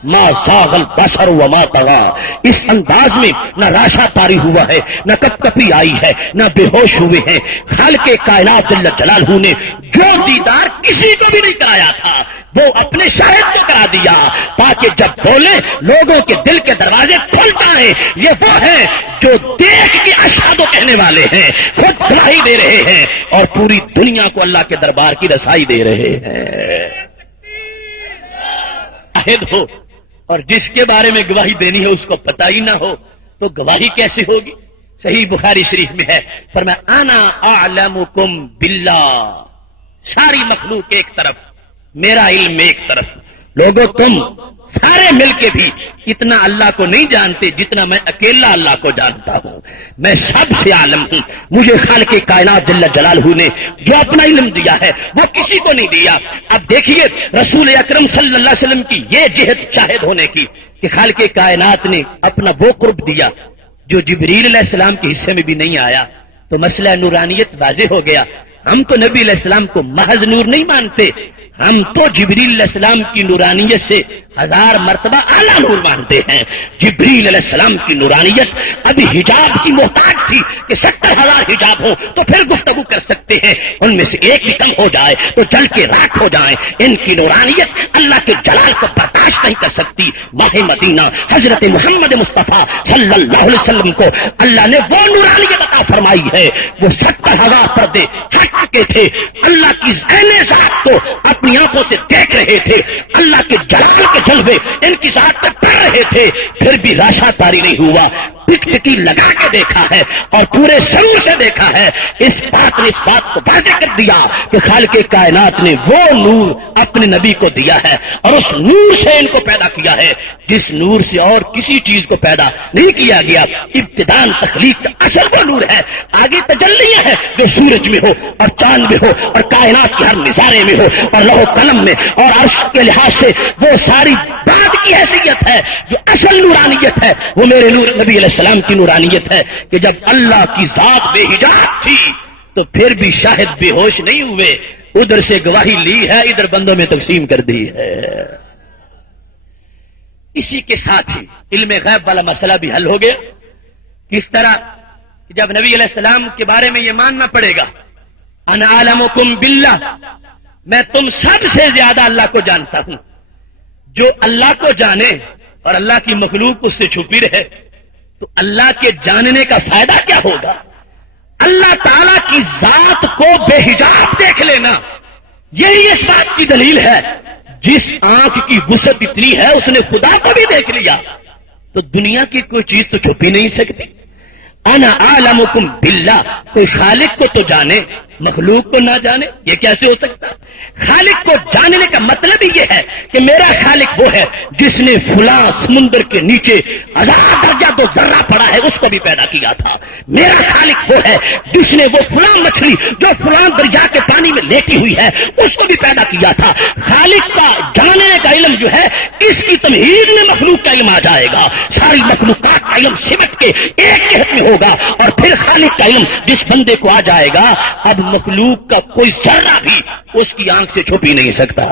ما زاغ البصر وما طغى. اس انداز میں نہ راشا طاری ہوا ہے، نہ کپکپی آئی ہے، نہ بے ہوش ہوئے ہیں. خالق کائنات جل جلالہ نے جو دیدار کسی کو بھی نہیں کرایا تھا وہ اپنے شاہد کو کرا دیا تاکہ جب بولے لوگوں کے دل کے دروازے کھل جائیں. یہ وہ ہیں جو دیکھ کے اشہد کہنے والے ہیں، خود گواہی دے رہے ہیں اور پوری دنیا کو اللہ کے دربار کی رسائی دے رہے ہیں. عہد ہو اور جس کے بارے میں گواہی دینی ہے اس کو پتہ ہی نہ ہو تو گواہی کیسے ہوگی؟ صحیح بخاری شریف میں ہے، فرمایا انا اعلمکم باللہ. ساری مخلوق ایک طرف، میرا علم ایک طرف. لوگوں تم سارے مل کے بھی اتنا اللہ کو نہیں جانتے جتنا میں اکیلا اللہ کو جانتا ہوں. میں سب سے عالم ہوں. مجھے خالق کائنات جل جلالہ نے جو اپنا علم دیا ہے وہ کسی کو نہیں دیا. اب دیکھیے رسول اکرم صلی اللہ علیہ وسلم کی یہ جہت شاہد ہونے کی کہ خالق کائنات نے اپنا وہ قرب دیا جو جبریل علیہ السلام کے حصے میں بھی نہیں آیا. تو مسئلہ نورانیت واضح ہو گیا. ہم تو نبی علیہ السلام کو محض نور نہیں مانتے، ہم تو جبریل علیہ السلام کی نورانیت سے 1000 مرتبہ اعلیٰ نور مانتے ہیں. جبریل علیہ السلام کی نورانیت ابھی حجاب کی محتاج تھی کہ 70,000 حجاب ہو تو پھر گفتگو کر سکتے ہیں، ان میں سے ایک بھی کم ہو جائے تو جل کے راکھ ہو جائیں. ان کی نورانیت اللہ کے جلال کو برداشت نہیں کر سکتی. ماہ مدینہ حضرت محمد مصطفیٰ صلی اللہ علیہ وسلم کو اللہ نے وہ نورانیت عطا فرمائی ہے. وہ 70,000 پردے ہٹ چکے تھے، اللہ کی عین ذات کو اپنی آنکھوں سے دیکھ رہے تھے، اللہ کے جلال کے جلوے ان کی ذات پر پڑ رہے تھے، پھر بھی راشا طاری نہیں ہوا. ٹکٹکی لگا کے دیکھا ہے اور پورے سرور سے دیکھا ہے. اس بات نے اس بات کو واضح کر دیا کہ خالق کائنات نے وہ نور اپنے نبی کو دیا ہے اور اس نور سے ان کو پیدا کیا ہے جس نور سے اور کسی چیز کو پیدا نہیں کیا گیا. ابتدان تخلیق کا اصل وہ نور ہے، آگے تجلیاں ہے جو سورج میں ہو اور چاند میں ہو اور کائنات کے ہر نظارے میں ہو اور لوح قلم میں اور عرش کے لحاظ سے وہ ساری بات کی حیثیت ہے. جو اصل نورانیت ہے وہ میرے نبی علیہ السلام کی نورانیت ہے کہ جب اللہ کی ذات بے حجاب تھی تو پھر بھی شاہد بے ہوش نہیں ہوئے. ادھر سے گواہی لی ہے، ادھر بندوں میں تقسیم کر دی ہے. اسی کے ساتھ ہی علم غیب والا مسئلہ بھی حل ہو گیا. کس طرح؟ جب نبی علیہ السلام کے بارے میں یہ ماننا پڑے گا انا اعلمکم باللہ، میں تم سب سے زیادہ اللہ کو جانتا ہوں. جو اللہ کو جانے اور اللہ کی مخلوق اس سے چھپی رہے تو اللہ کے جاننے کا فائدہ کیا ہوگا؟ اللہ تعالی کی ذات کو بے حجاب دیکھ لینا یہی اس بات کی دلیل ہے. جس آنکھ کی وسعت اتنی ہے اس نے خدا کو بھی دیکھ لیا تو دنیا کی کوئی چیز تو چھپ ہی نہیں سکتی. انا اعلمکم باللہ، کوئی خالق کو تو جانے مخلوق کو نہ جانے، یہ کیسے ہو سکتا؟ خالق کو جاننے کا مطلب ہی یہ ہے کہ میرا خالق وہ ہے جس نے فلاں سمندر کے نیچے 1000 درجہ تو ذرہ پڑا ہے اس کو بھی پیدا کیا تھا. میرا خالق وہ ہے جس نے وہ فلاں مچھلی جو فلاں دریا کے پانی میں لیٹی ہوئی ہے اس کو بھی پیدا کیا تھا. خالق کا جاننے کا علم جو ہے اس کی تمہید میں مخلوق کا علم آ جائے گا. ساری مخلوقات کا علم سمٹ کے ایک جہت میں ہوگا اور پھر خالق کا علم جس بندے کو آ جائے گا اب مخلوق کا کوئی ذرہ بھی اس کی آنکھ سے چھپ ہی نہیں سکتا.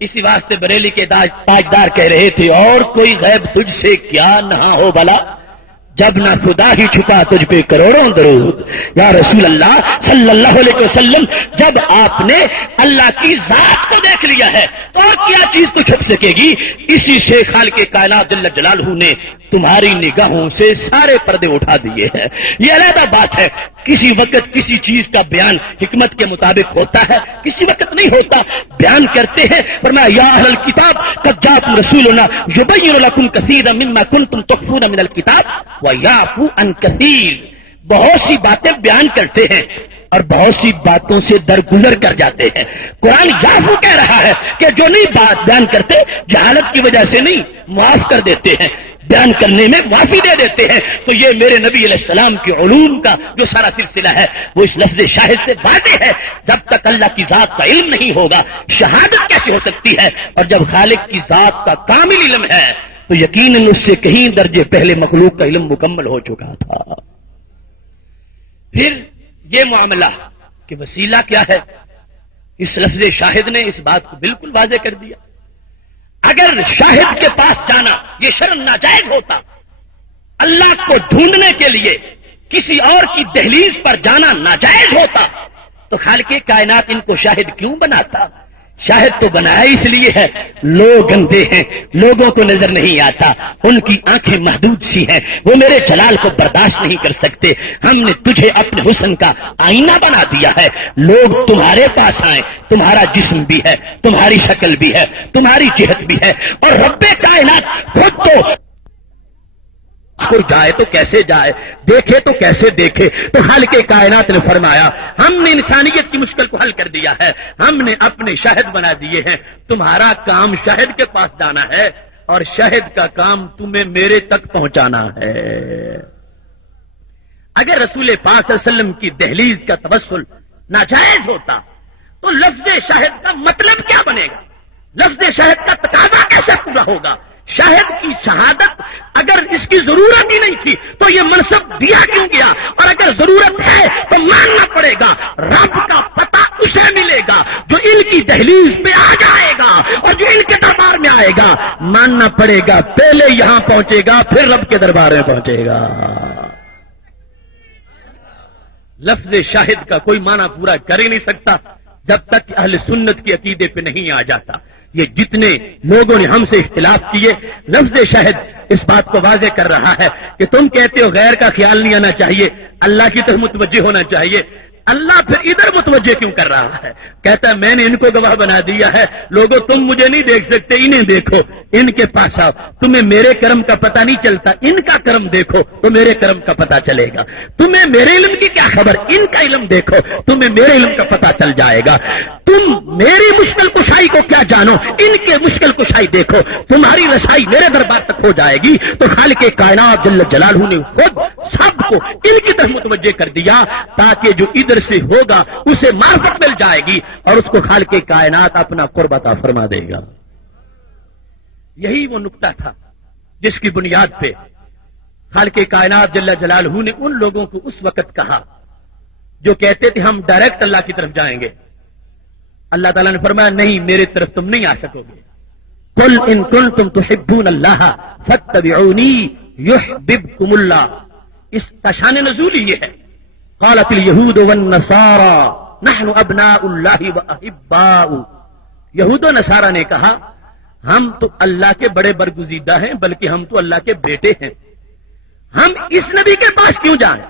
اسی واسطے بریلی کے تاجدار کہہ رہے تھے اور کوئی غیب تجھ سے کیا نہ ہو بلا، جب نہ خدا ہی چھپا تجھ پہ کروڑوں درود. یا رسول اللہ صلی اللہ علیہ وسلم، جب آپ نے اللہ کی ذات کو دیکھ لیا ہے تو اور کیا چیز تو چھپ سکے گی؟ اسی سے خالق کائنات جل جلالہ نے تمہاری نگاہوں سے سارے پردے اٹھا دیے ہیں. یہ علیحدہ بات ہے، کسی وقت کسی چیز کا بیان حکمت کے مطابق ہوتا ہے، کسی وقت نہیں ہوتا. بیان کرتے ہیں فرمایا یا اہل الکتاب قد جاءکم رسولنا یبین لکم کثیرا مما کنتم تخفون من الکتاب ویعفو عن کثیر. بہت سی باتیں بیان کرتے ہیں اور بہت سی باتوں سے درگزر کر جاتے ہیں. قرآن یعفو کہہ رہا ہے کہ جو نہیں بات بیان کرتے جہالت کی وجہ سے نہیں، معاف کر دیتے ہیں، بیان کرنے میں معافی دے دیتے ہیں. تو یہ میرے نبی علیہ السلام کے علوم کا جو سارا سلسلہ ہے وہ اس لفظ شاہد سے واضح ہے. جب تک اللہ کی ذات کا علم نہیں ہوگا شہادت کیسے ہو سکتی ہے؟ اور جب خالق کی ذات کا کامل علم ہے تو یقیناً اس سے کہیں درجے پہلے مخلوق کا علم مکمل ہو چکا تھا. پھر یہ معاملہ کہ وسیلہ کیا ہے، اس لفظ شاہد نے اس بات کو بالکل واضح کر دیا۔ اگر شاہد کے پاس جانا یہ شرم ناجائز ہوتا، اللہ کو ڈھونڈنے کے لیے کسی اور کی دہلیز پر جانا ناجائز ہوتا، تو خالق کائنات ان کو شاہد کیوں بناتا؟ شاہد تو بنایا اس لیے ہے، لوگ اندھے ہیں، لوگوں کو نظر نہیں آتا، ان کی آنکھیں محدود سی ہیں، وہ میرے جلال کو برداشت نہیں کر سکتے۔ ہم نے تجھے اپنے حسن کا آئینہ بنا دیا ہے، لوگ تمہارے پاس آئیں، تمہارا جسم بھی ہے، تمہاری شکل بھی ہے، تمہاری جہت بھی ہے، اور رب کائنات خود تو کوئی جائے تو کیسے جائے، دیکھے تو کیسے دیکھے۔ تو خالق کائنات نے فرمایا ہم نے انسانیت کی مشکل کو حل کر دیا ہے، ہم نے اپنے شاہد بنا دیے ہیں، تمہارا کام شاہد کے پاس جانا ہے اور شاہد کا کام تمہیں میرے تک پہنچانا ہے۔ اگر رسول پاک صلی اللہ علیہ وسلم کی دہلیز کا توسل ناجائز ہوتا تو لفظ شاہد کا مطلب کیا بنے گا، لفظ شاہد کا تقاضا کیسے پورا ہوگا؟ شاہد کی شہادت اگر اس کی ضرورت ہی نہیں تھی تو یہ منصب دیا کیوں گیا؟ اور اگر ضرورت ہے تو ماننا پڑے گا رب کا پتہ اسے ملے گا جو ان کی دہلیز پہ آ جائے گا، اور جو ان کے دربار میں آئے گا ماننا پڑے گا پہلے یہاں پہنچے گا پھر رب کے دربار میں پہنچے گا۔ لفظ شاہد کا کوئی معنی پورا کر ہی نہیں سکتا جب تک اہل سنت کے عقیدے پہ نہیں آ جاتا۔ یہ جتنے لوگوں نے ہم سے اختلاف کیے، لفظ شاہد اس بات کو واضح کر رہا ہے کہ تم کہتے ہو غیر کا خیال نہیں آنا چاہیے، اللہ کی طرف متوجہ ہونا چاہیے، اللہ پھر ادھر متوجہ کیوں کر رہا ہے؟ کہتا ہے میں نے ان کو گواہ بنا دیا ہے، لوگوں تم مجھے نہیں دیکھ سکتے، انہیں دیکھو، ان کے پاس آؤ، تمہیں میرے کرم کا پتہ نہیں چلتا، ان کا کرم دیکھو تو میرے کرم کا پتہ چلے گا، تمہیں میرے علم کی کیا خبر، ان کا علم دیکھو تمہیں میرے علم کا پتہ چل جائے گا، تم میری مشکل کشائی کو کیا جانو، ان کے مشکل کشائی دیکھو، تمہاری رسائی میرے دربار تک ہو جائے گی۔ تو خالق کائنات جل جلالہ نے خود سب کو ان کی طرف متوجہ کر دیا تاکہ جو ادھر سے ہوگا اسے معرفت مل جائے گی اور اس کو خالق کائنات اپنا قرب عطا فرما دے گا۔ یہی وہ نقطہ تھا جس کی بنیاد پہ خالق کائنات جل جلالہ نے ان لوگوں کو اس وقت کہا جو کہتے تھے ہم ڈائریکٹ اللہ کی طرف جائیں گے۔ اللہ تعالیٰ نے فرمایا نہیں، میرے طرف تم نہیں آ سکو گے۔ قل ان کنتم تحبون اللہ فاتبعونی یحببکم اللہ، اس کا شان نزول یہ ہے۔ قالت الیہود والنصارى نحن ابناء اللہ واحباؤہ، یہود و نصارہ نے کہا ہم تو اللہ کے بڑے برگزیدہ ہیں، بلکہ ہم تو اللہ کے بیٹے ہیں، ہم اس نبی کے پاس کیوں جائیں؟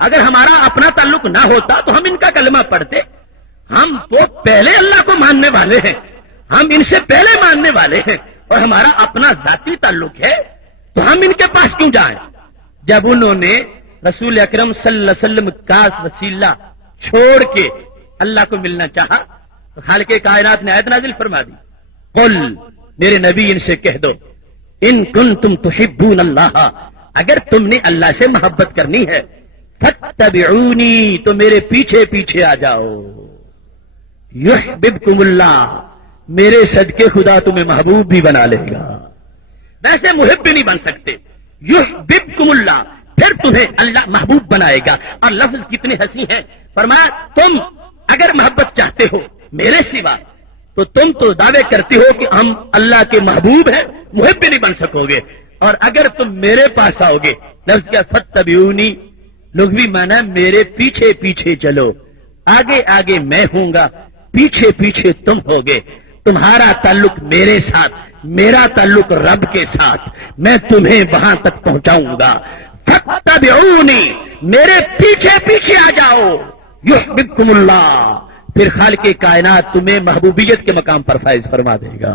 اگر ہمارا اپنا تعلق نہ ہوتا تو ہم ان کا کلمہ پڑھتے، ہم تو پہلے اللہ کو ماننے والے ہیں، ہم ان سے پہلے ماننے والے ہیں، اور ہمارا اپنا ذاتی تعلق ہے تو ہم ان کے پاس کیوں جائیں؟ جب انہوں نے رسول اکرم صلی اللہ علیہ وسلم کا وسیلہ چھوڑ کے اللہ کو ملنا چاہا تو خالق کائنات نے آیت نازل فرما دی، قل میرے نبی ان سے کہہ دو ان کنتم تحبون اللہ، اگر تم نے اللہ سے محبت کرنی ہے فاتبعونی تو میرے پیچھے پیچھے آ جاؤ، یحببکم اللہ میرے صدقے خدا تمہیں محبوب بھی بنا لے گا، ویسے محب بھی نہیں بن سکتے، یحببکم اللہ پھر تمہیں اللہ محبوب بنائے گا۔ اور لفظ کتنے ہنسی ہیں، فرمایا تم اگر محبت چاہتے ہو میرے سوا تو تم تو دعوے کرتے ہو کہ ہم اللہ کے محبوب ہیں، محب بھی نہیں بن سکو گے، اور اگر تم میرے پاس آؤ گے، لفظ کیا فتبعونی لغوی معنی میرے پیچھے پیچھے چلو، آگے آگے میں ہوں گا، پیچھے پیچھے تم ہوگے، تمہارا تعلق میرے ساتھ، میرا تعلق رب کے ساتھ، میں تمہیں وہاں تک پہنچاؤں گا، فتبعونی میرے پیچھے پیچھے آ جاؤ، یحببکم اللہ پھر خالق کائنات تمہیں محبوبیت کے مقام پر فائز فرما دے گا۔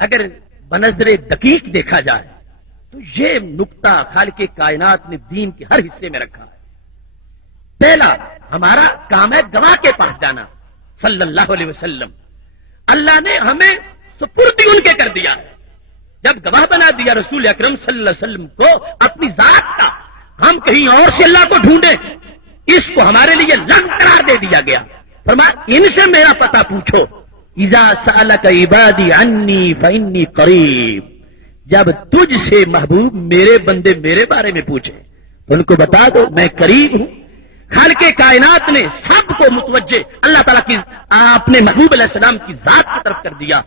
اگر بنظر دقیق دیکھا جائے تو یہ نقطہ خالق کائنات نے دین کے ہر حصے میں رکھا ہے۔ پہلا ہمارا کام ہے گواہ کے پاس جانا صلی اللہ علیہ وسلم، اللہ نے ہمیں سپردی ان کے کر دیا ہے، جب گواہ بنا دیا رسول اکرم صلی اللہ علیہ وسلم کو اپنی ذات کا، ہم کہیں اور سے اللہ کو ڈھونڈیں، اس کو ہمارے لیے لغو قرار دے دیا گیا، فرمایا ان سے میرا پتہ پوچھو، اذا سألک عبادی عنی فانی قریب، جب تجھ سے محبوب میرے بندے میرے بارے میں پوچھے ان کو بتا دو میں قریب ہوں۔ خالق کائنات نے سب کو متوجہ اللہ تعالیٰ کی اپنے محبوب علیہ السلام کی ذات کی طرف کر دیا،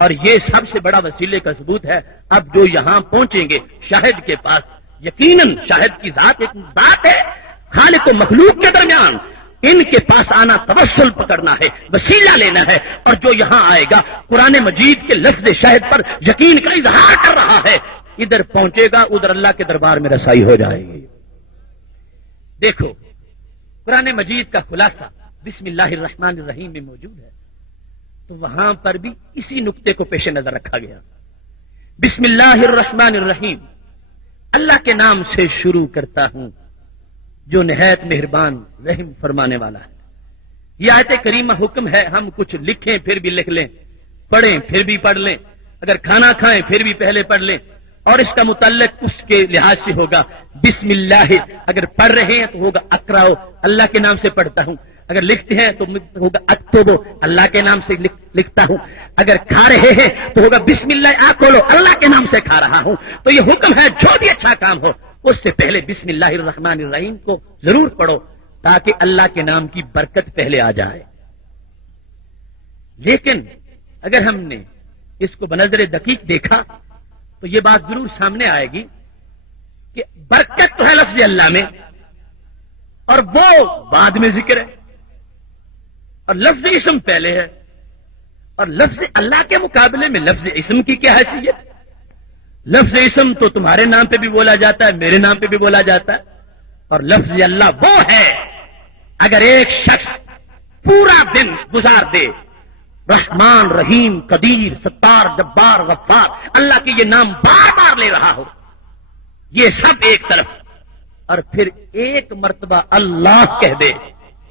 اور یہ سب سے بڑا وسیلے کا ثبوت ہے۔ اب جو یہاں پہنچیں گے شاہد کے پاس، یقیناً شاہد کی ذات ایک ذات ہے، خالق و مخلوق کے درمیان ان کے پاس آنا توسل پکڑنا ہے، وسیلہ لینا ہے، اور جو یہاں آئے گا قرآن مجید کے لفظ شاہد پر یقین کا اظہار کر رہا ہے، ادھر پہنچے گا ادھر اللہ کے دربار میں رسائی ہو جائے گی۔ دیکھو قرآن مجید کا خلاصہ بسم اللہ الرحمن الرحیم میں موجود ہے، تو وہاں پر بھی اسی نقطے کو پیش نظر رکھا گیا۔ بسم اللہ الرحمن الرحیم، اللہ کے نام سے شروع کرتا ہوں جو نہایت مہربان رحم فرمانے والا ہے۔ یہ آیت کریمہ حکم ہے ہم کچھ لکھیں پھر بھی لکھ لیں، پڑھیں پھر بھی پڑھ لیں، اگر کھانا کھائیں پھر بھی پہلے پڑھ لیں، اور اس کا متعلق اس کے لحاظ سے ہوگا بسم اللہ۔ اگر پڑھ رہے ہیں تو ہوگا اقرأ، اللہ کے نام سے پڑھتا ہوں، اگر لکھتے ہیں تو ہوگا اکتب، اللہ کے نام سے لکھتا ہوں، اگر کھا رہے ہیں تو ہوگا بسم اللہ آکلو، اللہ کے نام سے کھا رہا ہوں۔ تو یہ حکم ہے جو بھی اچھا کام ہو اس سے پہلے بسم اللہ الرحمن الرحیم کو ضرور پڑھو، تاکہ اللہ کے نام کی برکت پہلے آ جائے۔ لیکن اگر ہم نے اس کو بنظر دقیق دیکھا تو یہ بات ضرور سامنے آئے گی کہ برکت تو ہے لفظ اللہ میں، اور وہ بعد میں ذکر ہے، اور لفظ اسم پہلے ہے، اور لفظ اللہ کے مقابلے میں لفظ اسم کی کیا حیثیت؟ لفظ اسم تو تمہارے نام پہ بھی بولا جاتا ہے، میرے نام پہ بھی بولا جاتا ہے، اور لفظ اللہ وہ ہے اگر ایک شخص پورا دن گزار دے رحمان رحیم قدیر ستار جبار غفار اللہ کے یہ نام بار بار لے رہا ہو، یہ سب ایک طرف، اور پھر ایک مرتبہ اللہ کہہ دے،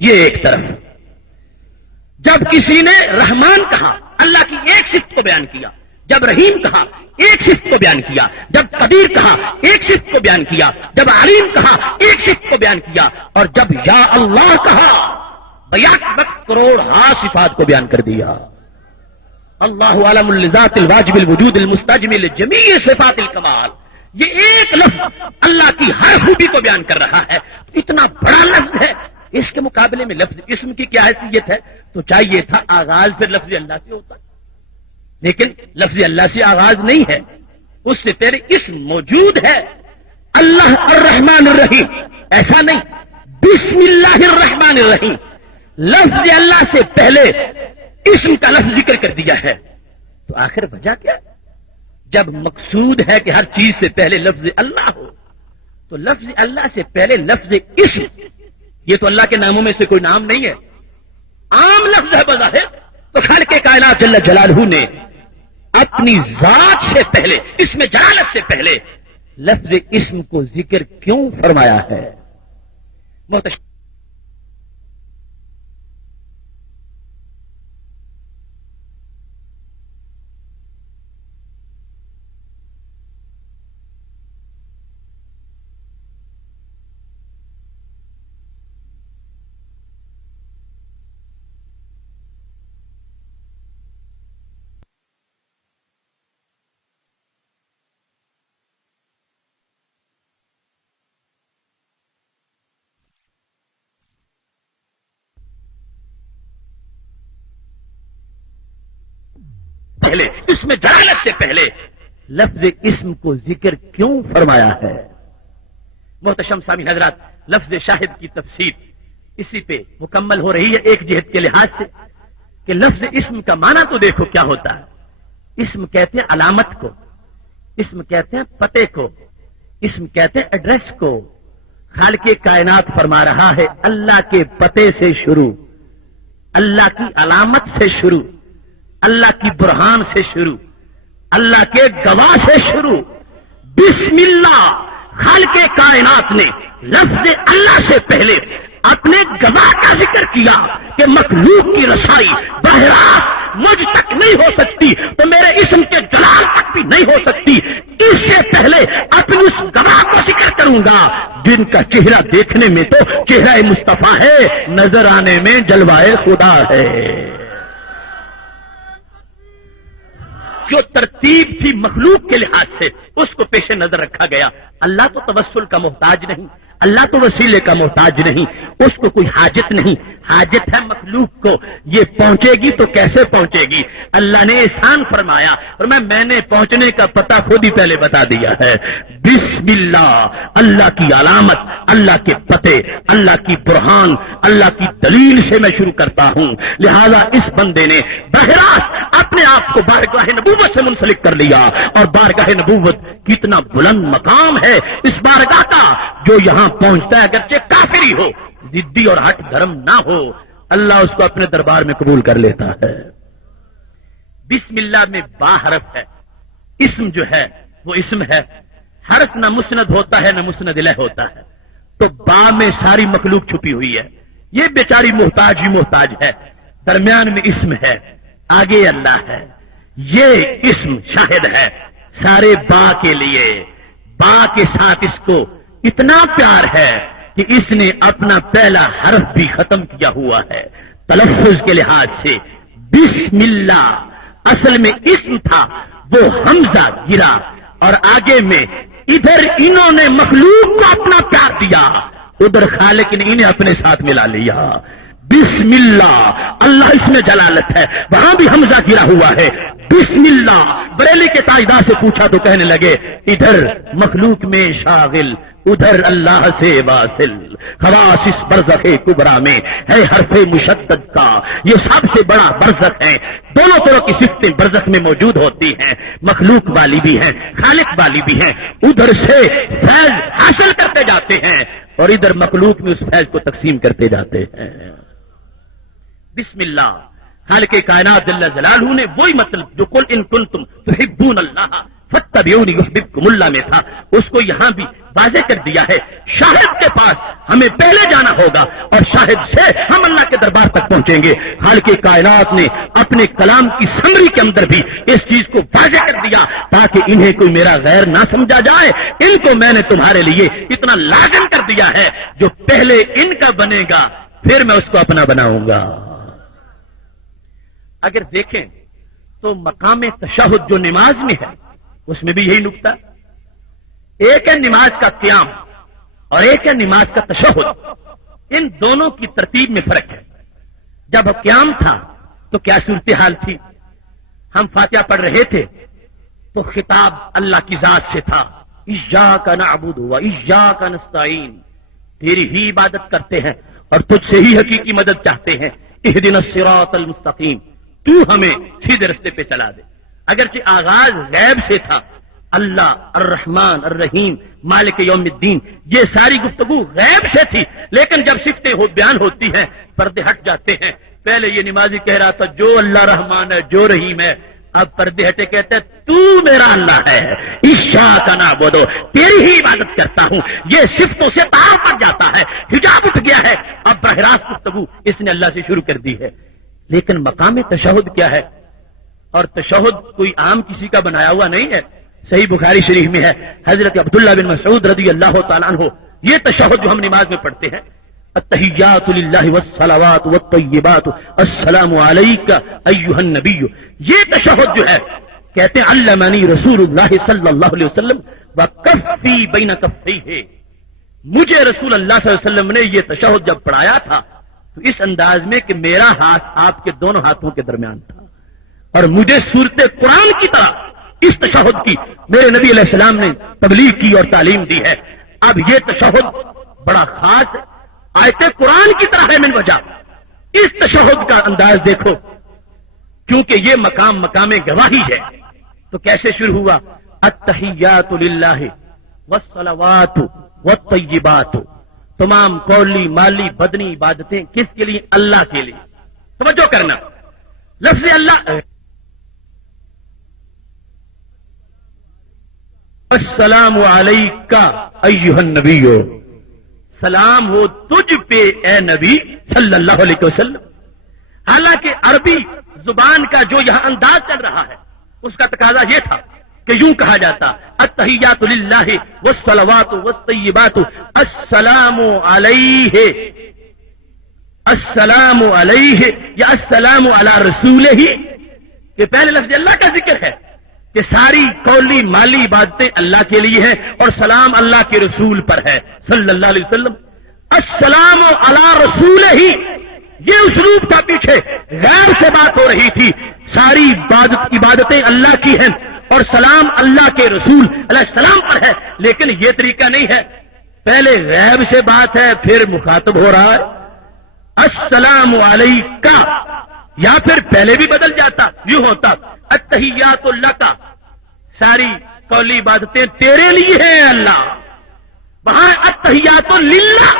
یہ ایک طرف۔ جب کسی نے رحمان کہا اللہ کی ایک صفت کو بیان کیا، جب رحیم کہا ایک صفت کو بیان کیا، جب قدیر کہا ایک صفت کو بیان کیا، جب علیم کہا ایک صفت کو بیان کیا، اور جب یا اللہ کہا بیاک وقت کروڑ ہا صفات کو بیان کر دیا۔ اللہ علم الذات الواجب الوجود المستجمل جمیع صفات الکمال، یہ ایک لفظ اللہ کی ہر خوبی کو بیان کر رہا ہے، اتنا بڑا لفظ ہے۔ اس کے مقابلے میں لفظ اسم کی کیا حیثیت ہے؟ تو چاہیے تھا آغاز پھر لفظ اللہ سے ہوتا، لیکن لفظ اللہ سے آغاز نہیں ہے، اس سے تیرے اسم موجود ہے اللہ الرحمن الرحیم، ایسا نہیں بسم اللہ الرحمن الرحیم، لفظ اللہ سے پہلے اسم کا لفظ ذکر کر دیا ہے۔ تو آخر وجہ کیا؟ جب مقصود ہے کہ ہر چیز سے پہلے لفظ اللہ ہو، تو لفظ اللہ سے پہلے لفظ اسم، یہ تو اللہ کے ناموں میں سے کوئی نام نہیں ہے، عام لفظ ہے بظاہر، تو خالق کائنات جل جلالہ نے اپنی ذات سے پہلے اسم جلالت سے پہلے لفظ اسم کو ذکر کیوں فرمایا ہے؟ پہلے اسم جلالت سے پہلے لفظ اسم کو ذکر کیوں فرمایا ہے؟ محتشم سامعین حضرات، لفظ شاہد کی تفسیر اسی پہ مکمل ہو رہی ہے ایک جہت کے لحاظ سے کہ لفظ اسم کا معنی تو دیکھو کیا ہوتا ہے۔ اسم کہتے ہیں علامت کو، اسم کہتے ہیں پتے کو، اسم کہتے ہیں ایڈریس کو۔ خالق کائنات فرما رہا ہے اللہ کے پتے سے شروع، اللہ کی علامت سے شروع، اللہ کی برہان سے شروع، اللہ کے گواہ سے شروع۔ بسم اللہ، خالق کائنات نے لفظ اللہ سے پہلے اپنے گواہ کا ذکر کیا کہ مخلوق کی رسائی بہراست مجھ تک نہیں ہو سکتی تو میرے اسم کے جلال تک بھی نہیں ہو سکتی، اس سے پہلے اپنی اس گواہ کو ذکر کروں گا جن کا چہرہ دیکھنے میں تو چہرہ مصطفیٰ ہے، نظر آنے میں جلوائے خدا ہے۔ جو ترتیب تھی مخلوق کے لحاظ سے اس کو پیش نظر رکھا گیا۔ اللہ تو توسل کا محتاج نہیں، اللہ تو وسیلے کا محتاج نہیں، اس کو کوئی حاجت نہیں، حاجت ہے مخلوق کو۔ یہ پہنچے گی تو کیسے پہنچے گی؟ اللہ نے احسان فرمایا اور میں نے پہنچنے کا پتہ خود ہی پہلے بتا دیا ہے۔ بسم اللہ، اللہ کی علامت، اللہ کے پتے، اللہ کی برہان، اللہ کی دلیل سے میں شروع کرتا ہوں۔ لہذا اس بندے نے براہ راست اپنے آپ کو بارگاہ نبوت سے منسلک کر لیا، اور بارگاہ نبوت کتنا بلند مقام ہے اس بارگاہ کا، جو یہاں پہنچتا ہے اگرچہ کافری ہو، ضدی اور ہٹ دھرم نہ ہو، اللہ اس کو اپنے دربار میں قبول کر لیتا ہے۔ بسم اللہ میں با حرف ہے، اسم جو ہے وہ اسم ہے، حرف نہ مسند ہوتا ہے نہ مسند الیہ ہوتا ہے، تو با میں ساری مخلوق چھپی ہوئی ہے، یہ بیچاری محتاج ہی محتاج ہے، درمیان میں اسم ہے، آگے اللہ ہے، یہ اسم شاہد ہے سارے با کے لیے۔ با کے ساتھ اس کو اتنا پیار ہے کہ اس نے اپنا پہلا حرف بھی ختم کیا ہوا ہے تلفظ کے لحاظ سے۔ بسم اللہ اصل میں اسم تھا، وہ حمزہ گرا اور آگے میں ادھر انہوں نے مخلوق کو اپنا پیار دیا، ادھر خالق نے انہیں اپنے ساتھ ملا لیا۔ بسم اللہ، اللہ اس میں جلالت ہے، وہاں بھی حمزہ گرا ہوا ہے۔ بسم اللہ، بریلی کے تاجدار سے پوچھا تو کہنے لگے ادھر مخلوق میں شاغل، ادھر اللہ سے واصل، خواص اس برزخ کبرا میں ہے حرف مشدد کا، یہ سب سے بڑا برزخ ہے۔ دونوں طرح کی صفتیں برزخ میں موجود ہوتی ہیں، مخلوق والی بھی ہیں، خالق والی بھی ہیں، ادھر سے فیض حاصل کرتے جاتے ہیں اور ادھر مخلوق میں اس فیض کو تقسیم کرتے جاتے ہیں۔ بسم اللہ، خالق کائنات جل جلالہ نے وہی مطلب جو قل ان کنتم تحبون اللہ فاتبعونی یحببکم اللہ میں تھا، اس کو یہاں بھی واضح کر دیا ہے۔ شاہد کے پاس ہمیں پہلے جانا ہوگا اور شاہد سے ہم اللہ کے دربار تک پہنچیں گے۔ خالق کائنات نے اپنے کلام کی سمری کے اندر بھی اس چیز کو واضح کر دیا تاکہ انہیں کوئی میرا غیر نہ سمجھا جائے، ان کو میں نے تمہارے لیے اتنا لازم کر دیا ہے، جو پہلے ان کا بنے گا پھر میں اس کو اپنا بناؤں گا۔ اگر دیکھیں تو مقام تشہد جو نماز میں ہے اس میں بھی یہی نکتہ، ایک ہے نماز کا قیام اور ایک ہے نماز کا تشہد، ان دونوں کی ترتیب میں فرق ہے۔ جب قیام تھا تو کیا صورتحال تھی؟ ہم فاتحہ پڑھ رہے تھے تو خطاب اللہ کی ذات سے تھا، ایاک نعبد و ایاک نستعین، تیری ہی عبادت کرتے ہیں اور تجھ سے ہی حقیقی مدد چاہتے ہیں، اہدنا الصراط المستقیم، تو ہمیں سیدھے رستے پہ چلا دے۔ اگرچہ آغاز غیب سے تھا، اللہ الرحمن الرحیم مالک یوم الدین، یہ ساری گفتگو غیب سے تھی، لیکن جب صفتیں بیان ہوتی ہیں پردے ہٹ جاتے ہیں۔ پہلے یہ نمازی کہہ رہا تھا جو اللہ رحمان ہے جو رحیم ہے، اب پردے ہٹے کہتے ہیں تو میرا اللہ ہے، ایاک نعبد، تیری ہی عبادت کرتا ہوں۔ یہ صفتوں سے تعارف بڑھ جاتا ہے، حجاب اٹھ گیا ہے، اب براہ راست گفتگو اس نے اللہ سے شروع کر دی ہے۔ لیکن مقام تشہد کیا ہے؟ اور تشہد کوئی عام کسی کا بنایا ہوا نہیں ہے، صحیح بخاری شریف میں ہے، حضرت عبداللہ بن مسعود رضی اللہ تعالیٰ عنہ، یہ تشہد جو ہم نماز میں پڑھتے ہیں، التحیات للہ والصلوات والطیبات السلام علیک ایھا النبی، یہ تشہد جو ہے کہتے ہیں علمنی رسول اللہ صلی اللہ علیہ وسلم وکفی بین کفیہ، مجھے رسول اللہ صلی اللہ علیہ وسلم نے یہ تشہد جب پڑھایا تھا تو اس انداز میں کہ میرا ہاتھ آپ کے دونوں ہاتھوں کے درمیان تھا، اور مجھے سورت قرآن کی طرح اس تشہد کی میرے نبی علیہ السلام نے تبلیغ کی اور تعلیم دی ہے۔ اب یہ تشہد بڑا خاص ہے، آیت قرآن کی طرح ہے من وجہ۔ اس تشہد کا انداز دیکھو، کیونکہ یہ مقام گواہی ہے تو کیسے شروع ہوا؟ التحیات للہ والصلوات والطیبات، تمام قولی مالی بدنی عبادتیں کس کے لیے؟ اللہ کے لیے۔ توجہ کرنا، لفظ اللہ السلام علیک ایھا النبی، سلام ہو تجھ پہ اے نبی صلی اللہ علیہ وسلم۔ حالانکہ عربی زبان کا جو یہاں انداز چل رہا ہے اس کا تقاضا یہ تھا کہ یوں کہا جاتا التحیات للہ والصلوات والطیبات السلام علیہ، السلام علیہ یا السلام علی رسولہ، کہ پہلے لفظ اللہ کا ذکر ہے کہ ساری قولی مالی عبادتیں اللہ کے لیے ہیں اور سلام اللہ کے رسول پر ہے صلی اللہ علیہ وسلم. السلام علی رسول ہی، یہ اسلوب تھا. پیچھے غیر سے بات ہو رہی تھی. ساری عبادتیں اللہ کی ہیں اور سلام اللہ کے رسول علیہ السلام پر ہے، لیکن یہ طریقہ نہیں ہے. پہلے غیب سے بات ہے پھر مخاطب ہو رہا ہے السلام علیکہ، یا پھر پہلے بھی بدل جاتا، یوں ہوتا التحیات لک، ساری قولی عبادتیں تیرے لیے ہیں اللہ. وہاں التحیات للہ،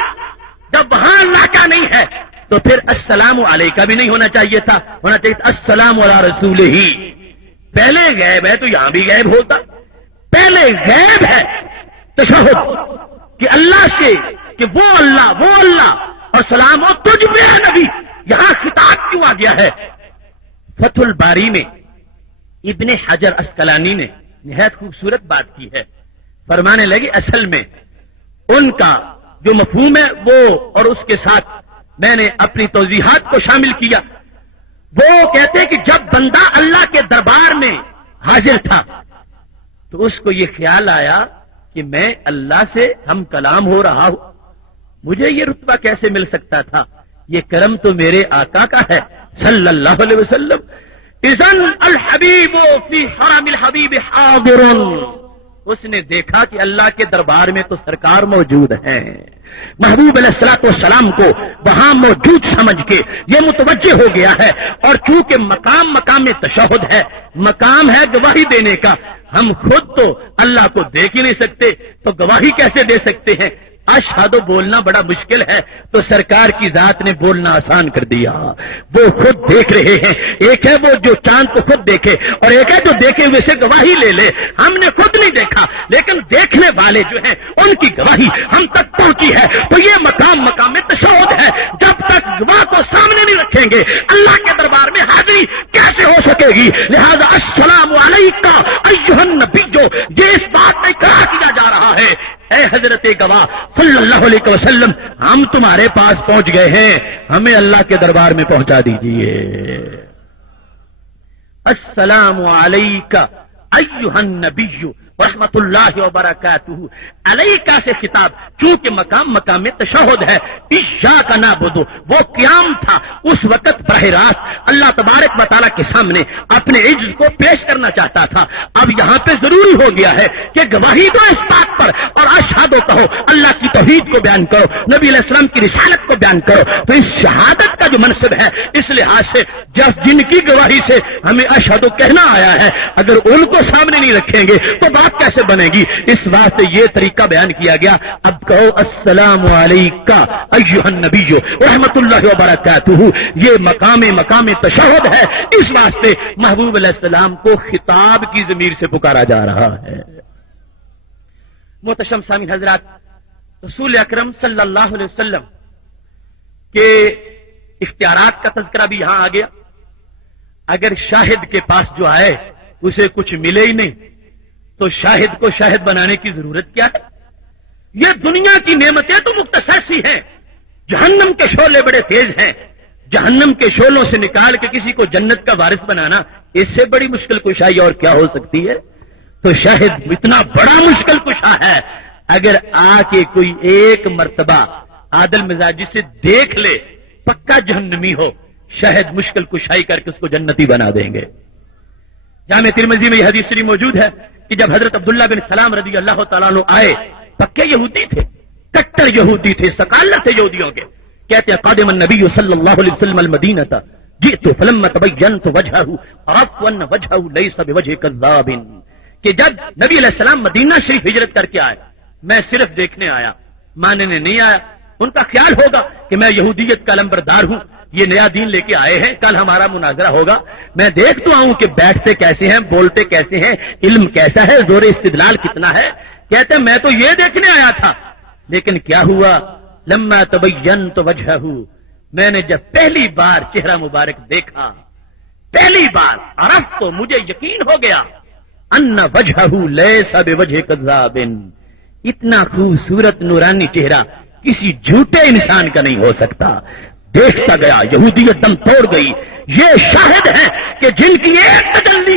جب وہاں اللہ کا نہیں ہے تو پھر السلام علیکہ بھی نہیں ہونا چاہیے تھا، ہونا چاہیے تھا السلام علی رسول ہی. پہلے غیب ہے تو یہاں بھی غیب ہوتا. پہلے غیب ہے تشہد کہ اللہ سے، کہ وہ اللہ اور سلام و تجھ پہ ہے نبی. یہاں خطاب کیوں آ گیا ہے؟ فتح الباری میں ابن حجر اسقلانی نے نہایت خوبصورت بات کی ہے. فرمانے لگے اصل میں ان کا جو مفہوم ہے وہ، اور اس کے ساتھ میں نے اپنی توضیحات کو شامل کیا. وہ کہتے ہیں کہ جب بندہ اللہ کے دربار میں حاضر تھا تو اس کو یہ خیال آیا کہ میں اللہ سے ہم کلام ہو رہا ہوں، مجھے یہ رتبہ کیسے مل سکتا تھا؟ یہ کرم تو میرے آقا کا ہے صلی اللہ علیہ وسلم. اذن الحبیب فی حرم الحبیب حاضر، اس نے دیکھا کہ اللہ کے دربار میں تو سرکار موجود ہیں. محبوب علیہ الصلوۃ والسلام کو وہاں موجود سمجھ کے یہ متوجہ ہو گیا ہے. اور چونکہ مقام تشہد ہے، مقام ہے گواہی دینے کا. ہم خود تو اللہ کو دیکھ ہی نہیں سکتے تو گواہی کیسے دے سکتے ہیں؟ اشہد بولنا بڑا مشکل ہے تو سرکار کی ذات نے بولنا آسان کر دیا. وہ خود دیکھ رہے ہیں. ایک ہے وہ جو چاند کو خود دیکھے اور ایک ہے جو دیکھے ہوئے سے گواہی لے لے. ہم نے خود نہیں دیکھا لیکن دیکھنے والے جو ہیں ان کی گواہی ہم تک پہنچی ہے. تو یہ مقام تشہد ہے. جب تک گواہ کو سامنے نہیں رکھیں گے اللہ کے دربار میں حاضری کیسے ہو سکے گی؟ لہذا السلام علیکہ ایھا النبی، یہ اس بات میں اقرار کیا جا رہا ہے اے حضرت گواہ صلی اللہ علیہ وسلم، ہم تمہارے پاس پہنچ گئے ہیں، ہمیں اللہ کے دربار میں پہنچا دیجئے. السلام علیکہ ایھا النبی ورحمۃ اللہ وبرکاتہ. علیکہ سے خطاب چونکہ مقام تشہد ہے. ایاک نعبد، وہ قیام تھا اس وقت براہ راست اللہ تبارک و تعالیٰ کے سامنے اپنے عجز کو پیش کرنا چاہتا تھا. اب یہاں پہ ضروری ہو گیا ہے کہ گواہی دو اس بات پر اور اشہدو کہو، اللہ کی توحید کو بیان کرو، نبی علیہ السلام کی رسالت کو بیان کرو. تو اس شہادت کا جو منصب ہے اس لحاظ سے جن کی گواہی سے ہمیں اشہدو کہنا آیا ہے، اگر ان کو سامنے نہیں رکھیں گے تو بات کیسے بنے گی؟ اس واسطے یہ طریقہ بیان کیا گیا. اب کہو السلام علیکہ ایھا النبی رحمت اللہ وبرکاتہ. یہ مقام تشہد ہے. اس واسطے محبوب علیہ السلام کو خطاب کی ضمیر سے پکارا جا رہا ہے. محتشم سامعین حضرات، رسول اکرم صلی اللہ علیہ وسلم کے اختیارات کا تذکرہ بھی یہاں آ گیا. اگر شاہد کے پاس جو آئے اسے کچھ ملے ہی نہیں تو شاہد کو شاہد بنانے کی ضرورت کیا ہے؟ یہ دنیا کی نعمتیں تو مختصر سی ہیں، جہنم کے شعلے بڑے تیز ہیں. جہنم کے شعلوں سے نکال کے کسی کو جنت کا وارث بنانا، اس سے بڑی مشکل کشائی اور کیا ہو سکتی ہے؟ تو شاہد اتنا بڑا مشکل کشا ہے، اگر آ کے کوئی ایک مرتبہ عادل مزاجی سے دیکھ لے پکا جہنمی ہو، شاہد مشکل کشائی کر کے اس کو جنتی بنا دیں گے. جامع ترمذی میں یہ حدیث شریف موجود ہے کہ جب حضرت عبداللہ بن سلام رضی اللہ تعالیٰ عنہ آئے، پکے یہودی تھے، کٹر یہودی تھے، سکالر تھے یہودیوں کے. کہتے ہیں قادم النبی صلی اللہ علیہ وسلم المدینہ جئت فلما تبینت وجہہ عرفت ان وجہہ لیس بوجہ کذاب. کہ جب نبی علیہ السلام مدینہ شریف ہجرت کر کے آئے، میں صرف دیکھنے آیا، ماننے نہیں آیا. ان کا خیال ہوگا کہ میں یہودیت کا علمبردار ہوں، یہ نیا دین لے کے آئے ہیں، کل ہمارا مناظرہ ہوگا، میں دیکھ تو آؤں کہ بیٹھتے کیسے ہیں، بولتے کیسے ہیں، علم کیسا ہے، زور استدلال کتنا ہے. کہتے ہیں میں تو یہ دیکھنے آیا تھا، لیکن کیا ہوا؟ لما تبینت وجہہ، میں نے جب پہلی بار چہرہ مبارک دیکھا، پہلی بار عرفت، تو مجھے یقین ہو گیا ان وجہہ لیس بوجہ کذاب. اتنا خوبصورت نورانی چہرہ کسی جھوٹے انسان کا نہیں ہو سکتا. دیکھتا گیا، یہودیت دم توڑ گئی. یہ شاہد ہے کہ جن کی ایک تجلی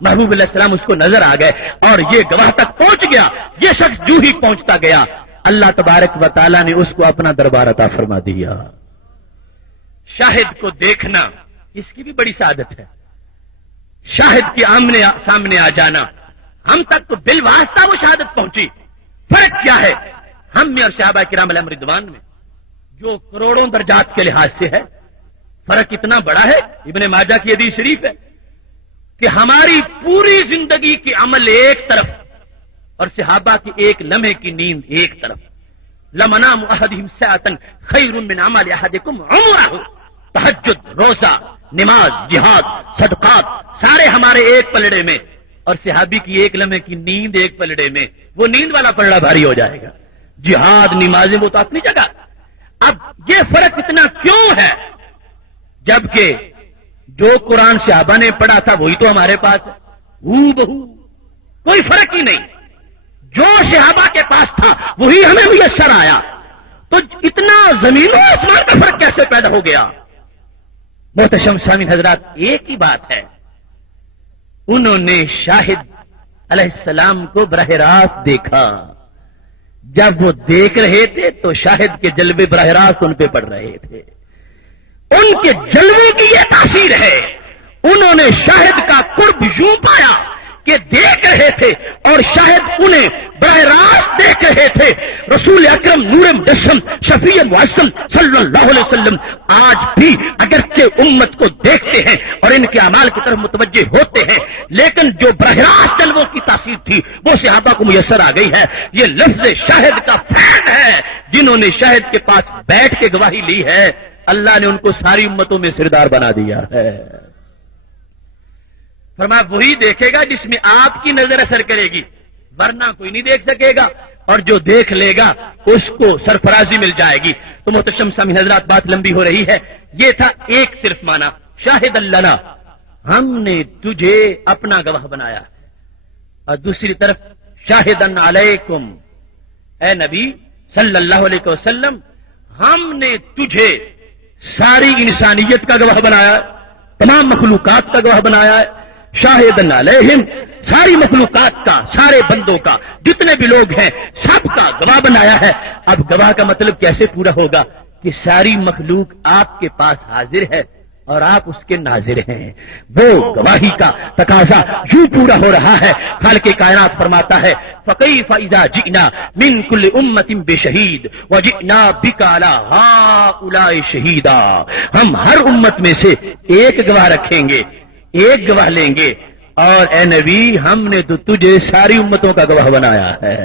محبوب علیہ السلام اس کو نظر آ گئے اور یہ گواہ تک پہنچ گیا. یہ شخص جو ہی پہنچتا گیا اللہ تبارک و تعالیٰ نے اس کو اپنا دربار عطا فرما دیا. شاہد کو دیکھنا اس کی بھی بڑی سعادت ہے. شاہد کے آمنے سامنے آ جانا، ہم تک تو بالواسطہ وہ شہادت پہنچی. فرق کیا ہے ہم میں اور صحابہ کرام علیہم رضوان میں جو کروڑوں درجات کے لحاظ سے ہے؟ فرق اتنا بڑا ہے. ابن ماجہ کی حدیث شریف ہے کہ ہماری پوری زندگی کی عمل ایک طرف اور صحابہ کی ایک لمحے کی نیند ایک طرف. لمنام احدہم ساعۃ خیر من عمل احدکم عمرہ. تہجد، روزہ، نماز، جہاد، صدقات سارے ہمارے ایک پلڑے میں اور صحابی کی ایک لمحے کی نیند ایک پلڑے میں. وہ نیند والا پلڑا بھاری ہو جائے گا. جہاد، نمازیں وہ تو اپنی جگہ. اب یہ فرق اتنا کیوں ہے جبکہ جو قرآن صحابہ نے پڑھا تھا وہی تو ہمارے پاس ہے ہو بہو. کوئی فرق ہی نہیں. جو صحابہ کے پاس تھا وہی ہمیں میسر آیا. تو اتنا زمین و آسمان کا فرق کیسے پیدا ہو گیا؟ محتشم سامعین حضرات، ایک ہی بات ہے، انہوں نے شاہد علیہ السلام کو براہ راست دیکھا. جب وہ دیکھ رہے تھے تو شاہد کے جلوے براہ راست ان پہ پڑ رہے تھے. ان کے جلوے کی یہ تاثیر ہے. انہوں نے شاہد کا قرب یوں پایا کہ دیکھ رہے تھے اور شاہد انہیں براہ راست دیکھ رہے تھے. رسول اکرم نور مجسم شفیع معصم صلی اللہ علیہ وسلم آج بھی اگرچہ امت کو دیکھتے ہیں اور ان کے اعمال کی طرف متوجہ ہوتے ہیں، لیکن جو براہ راست جلووں کی تاثیر تھی وہ صحابہ کو میسر آ گئی ہے. یہ لفظ شاہد کا فیض ہے. جنہوں نے شاہد کے پاس بیٹھ کے گواہی لی ہے اللہ نے ان کو ساری امتوں میں سردار بنا دیا ہے. فرمایا وہی دیکھے گا جس میں آپ کی نظر اثر کرے گی، ورنہ کوئی نہیں دیکھ سکے گا، اور جو دیکھ لے گا اس کو سرفرازی مل جائے گی. تو محتشم سامعین حضرات، بات لمبی ہو رہی ہے. یہ تھا ایک صرف معنی شاہد لنا، ہم نے تجھے اپنا گواہ بنایا. اور دوسری طرف شاہدن علیکم، اے نبی صلی اللہ علیہ وسلم ہم نے تجھے ساری انسانیت کا گواہ بنایا، تمام مخلوقات کا گواہ بنایا ہے. شاہدن علیہم، ساری مخلوقات کا، سارے بندوں کا، جتنے بھی لوگ ہیں سب کا گواہ بنایا ہے. اب گواہ کا مطلب کیسے پورا ہوگا کہ ساری مخلوق آپ کے پاس حاضر ہے اور آپ اس کے ناظر ہیں. وہ گواہی کا تقاضا یوں پورا ہو رہا ہے. خالق کائنات فرماتا ہے فَكَيْفَ إِذَا جِئْنَا مِن كُلِّ أُمَّةٍ بِشَهِيدٍ وَجِئْنَا بِكَ عَلَى هَؤُلَاءِ شَهِيدًا. ہم ہر امت میں سے ایک گواہ رکھیں گے، ایک گواہ لیں گے، اور اے نبی ہم نے تو تجھے ساری امتوں کا گواہ بنایا ہے.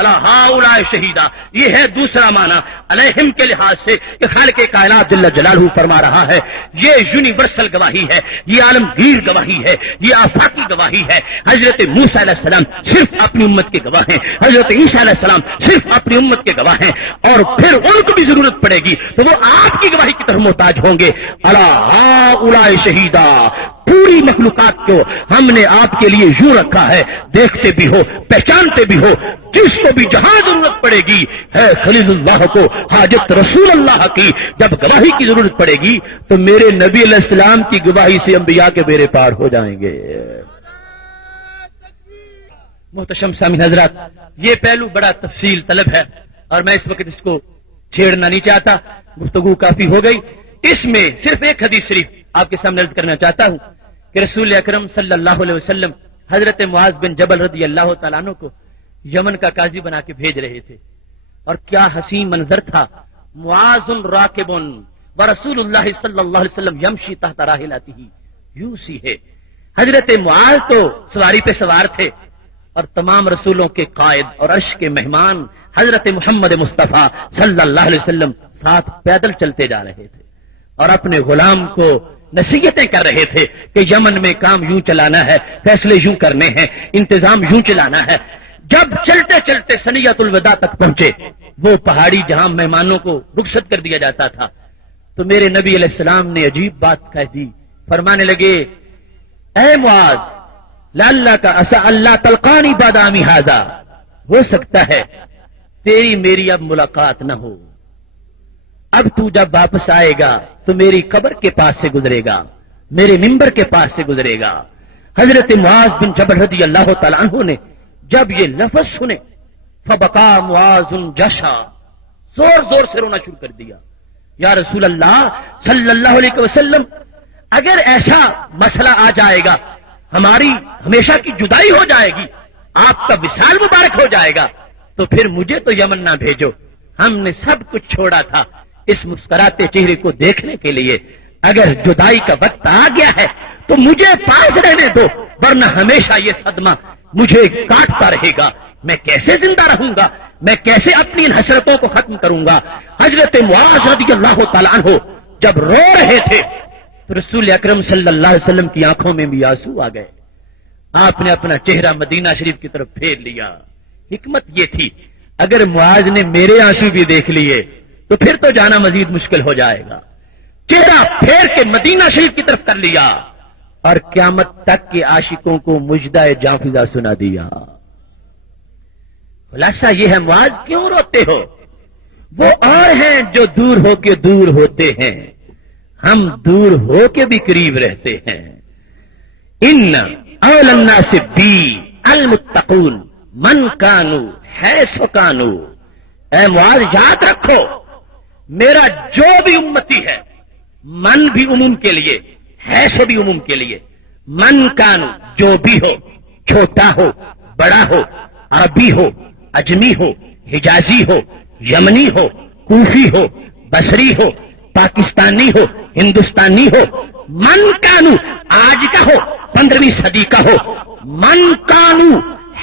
اللہ ہؤلاء شہیدا، یہ ہے دوسرا معنی علیہم کے لحاظ سے کہ خالق کائنات جل جلالہ فرما رہا ہے یہ یونیورسل گواہی ہے، یہ عالمگیر گواہی ہے، یہ آفاقی گواہی ہے. حضرت موسیٰ علیہ السلام صرف اپنی امت کے گواہ ہیں، حضرت عیسیٰ علیہ السلام صرف اپنی امت کے گواہ ہیں، اور پھر ان کو بھی ضرورت پڑے گی تو وہ آپ کی گواہی کی طرف محتاج ہوں گے. اللہ ہؤلاء شہیدا، پوری مخلوقات کو ہم نے آپ کے لیے یوں رکھا ہے، دیکھتے بھی ہو، پہچانتے بھی ہو. جس کو بھی جہاں ضرورت پڑے گی ہے خلیل اللہ کو حاجت رسول اللہ کی، جب گواہی کی ضرورت پڑے گی تو میرے نبی علیہ السلام کی گواہی سے انبیاء کے بیڑے پار ہو جائیں گے. محتشم سامعین حضرات، یہ پہلو بڑا تفصیل طلب ہے اور میں اس وقت اس کو چھیڑنا نہیں چاہتا، گفتگو کافی ہو گئی. اس میں صرف ایک حدیث شریف آپ کے سامنے عرض کرنا چاہتا ہوں کہ رسول اکرم صلی اللہ علیہ وسلم حضرت معاذ بن جبل رضی اللہ تعالیٰ عنہ کو یمن کا قاضی بنا کے بھیج رہے تھے، اور کیا حسین منظر تھا. معاذ راکب ورسول اللہ صلی اللہ علیہ وسلم یمشی تحت راحلتہ، یوں سی ہے. حضرت معاذ تو سواری پہ سوار تھے اور تمام رسولوں کے قائد اور عرش کے مہمان حضرت محمد مصطفیٰ صلی اللہ علیہ وسلم ساتھ پیدل چلتے جا رہے تھے اور اپنے غلام کو نصیحتیں کر رہے تھے کہ یمن میں کام یوں چلانا ہے، فیصلے یوں کرنے ہیں، انتظام یوں چلانا ہے. جب چلتے چلتے ثنیۃ الوداع تک پہنچے، وہ پہاڑی جہاں مہمانوں کو رخصت کر دیا جاتا تھا، تو میرے نبی علیہ السلام نے عجیب بات کہہ دی. فرمانے لگے اے معاذ لعلک عسى اللہ تلقانی بعد عامی ھذا، ہو سکتا ہے تیری میری اب ملاقات نہ ہو، اب تو جب واپس آئے گا تو میری قبر کے پاس سے گزرے گا، میرے منبر کے پاس سے گزرے گا. حضرت معاذ بن جبل رضی اللہ تعالیٰ عنہ نے جب یہ لفظ سنے فبکا معاذ جشا، زور زور سے رونا شروع کر دیا. یا رسول اللہ صلی اللہ علیہ وسلم، اگر ایسا مسئلہ آ جائے گا، ہماری ہمیشہ کی جدائی ہو جائے گی، آپ کا وصال مبارک ہو جائے گا، تو پھر مجھے تو یمن نہ بھیجو. ہم نے سب کچھ چھوڑا تھا اس مسکراتے چہرے کو دیکھنے کے لیے. اگر جدائی کا وقت آ گیا ہے تو مجھے پاس رہنے دو، ورنہ ہمیشہ یہ صدمہ مجھے کاٹتا رہے گا. میں کیسے زندہ رہوں گا؟ میں کیسے اپنی ان حسرتوں کو ختم کروں گا؟ حضرت معاذ رضی اللہ تعالیٰ عنہ جب رو رہے تھے تو رسول اکرم صلی اللہ علیہ وسلم کی آنکھوں میں بھی آنسو آ گئے. آپ نے اپنا چہرہ مدینہ شریف کی طرف پھیر لیا. حکمت یہ تھی، اگر معاذ نے میرے آنسو بھی دیکھ لیے تو پھر تو جانا مزید مشکل ہو جائے گا. چہرہ پھیر کے مدینہ شریف کی طرف کر لیا اور قیامت تک کے عاشقوں کو مجدہ جانفزا سنا دیا. خلاصہ یہ ہے، معاذ کیوں روتے ہو؟ وہ اور ہیں جو دور ہو کے دور ہوتے ہیں، ہم دور ہو کے بھی قریب رہتے ہیں. ان اول الناس بی المتقون من کانو حیث کانو. اے معاذ یاد رکھو، میرا جو بھی امتی ہے، من بھی عموم کے لیے، حیث بھی عموم کے لیے. من کانو جو بھی ہو، چھوٹا ہو بڑا ہو، عربی ہو اجمی ہو، حجازی ہو، یمنی ہو، کوفی ہو، بصری ہو، پاکستانی ہو، ہندوستانی ہو. من کانو آج کا ہو، 15ویں صدی کا ہو. من کانو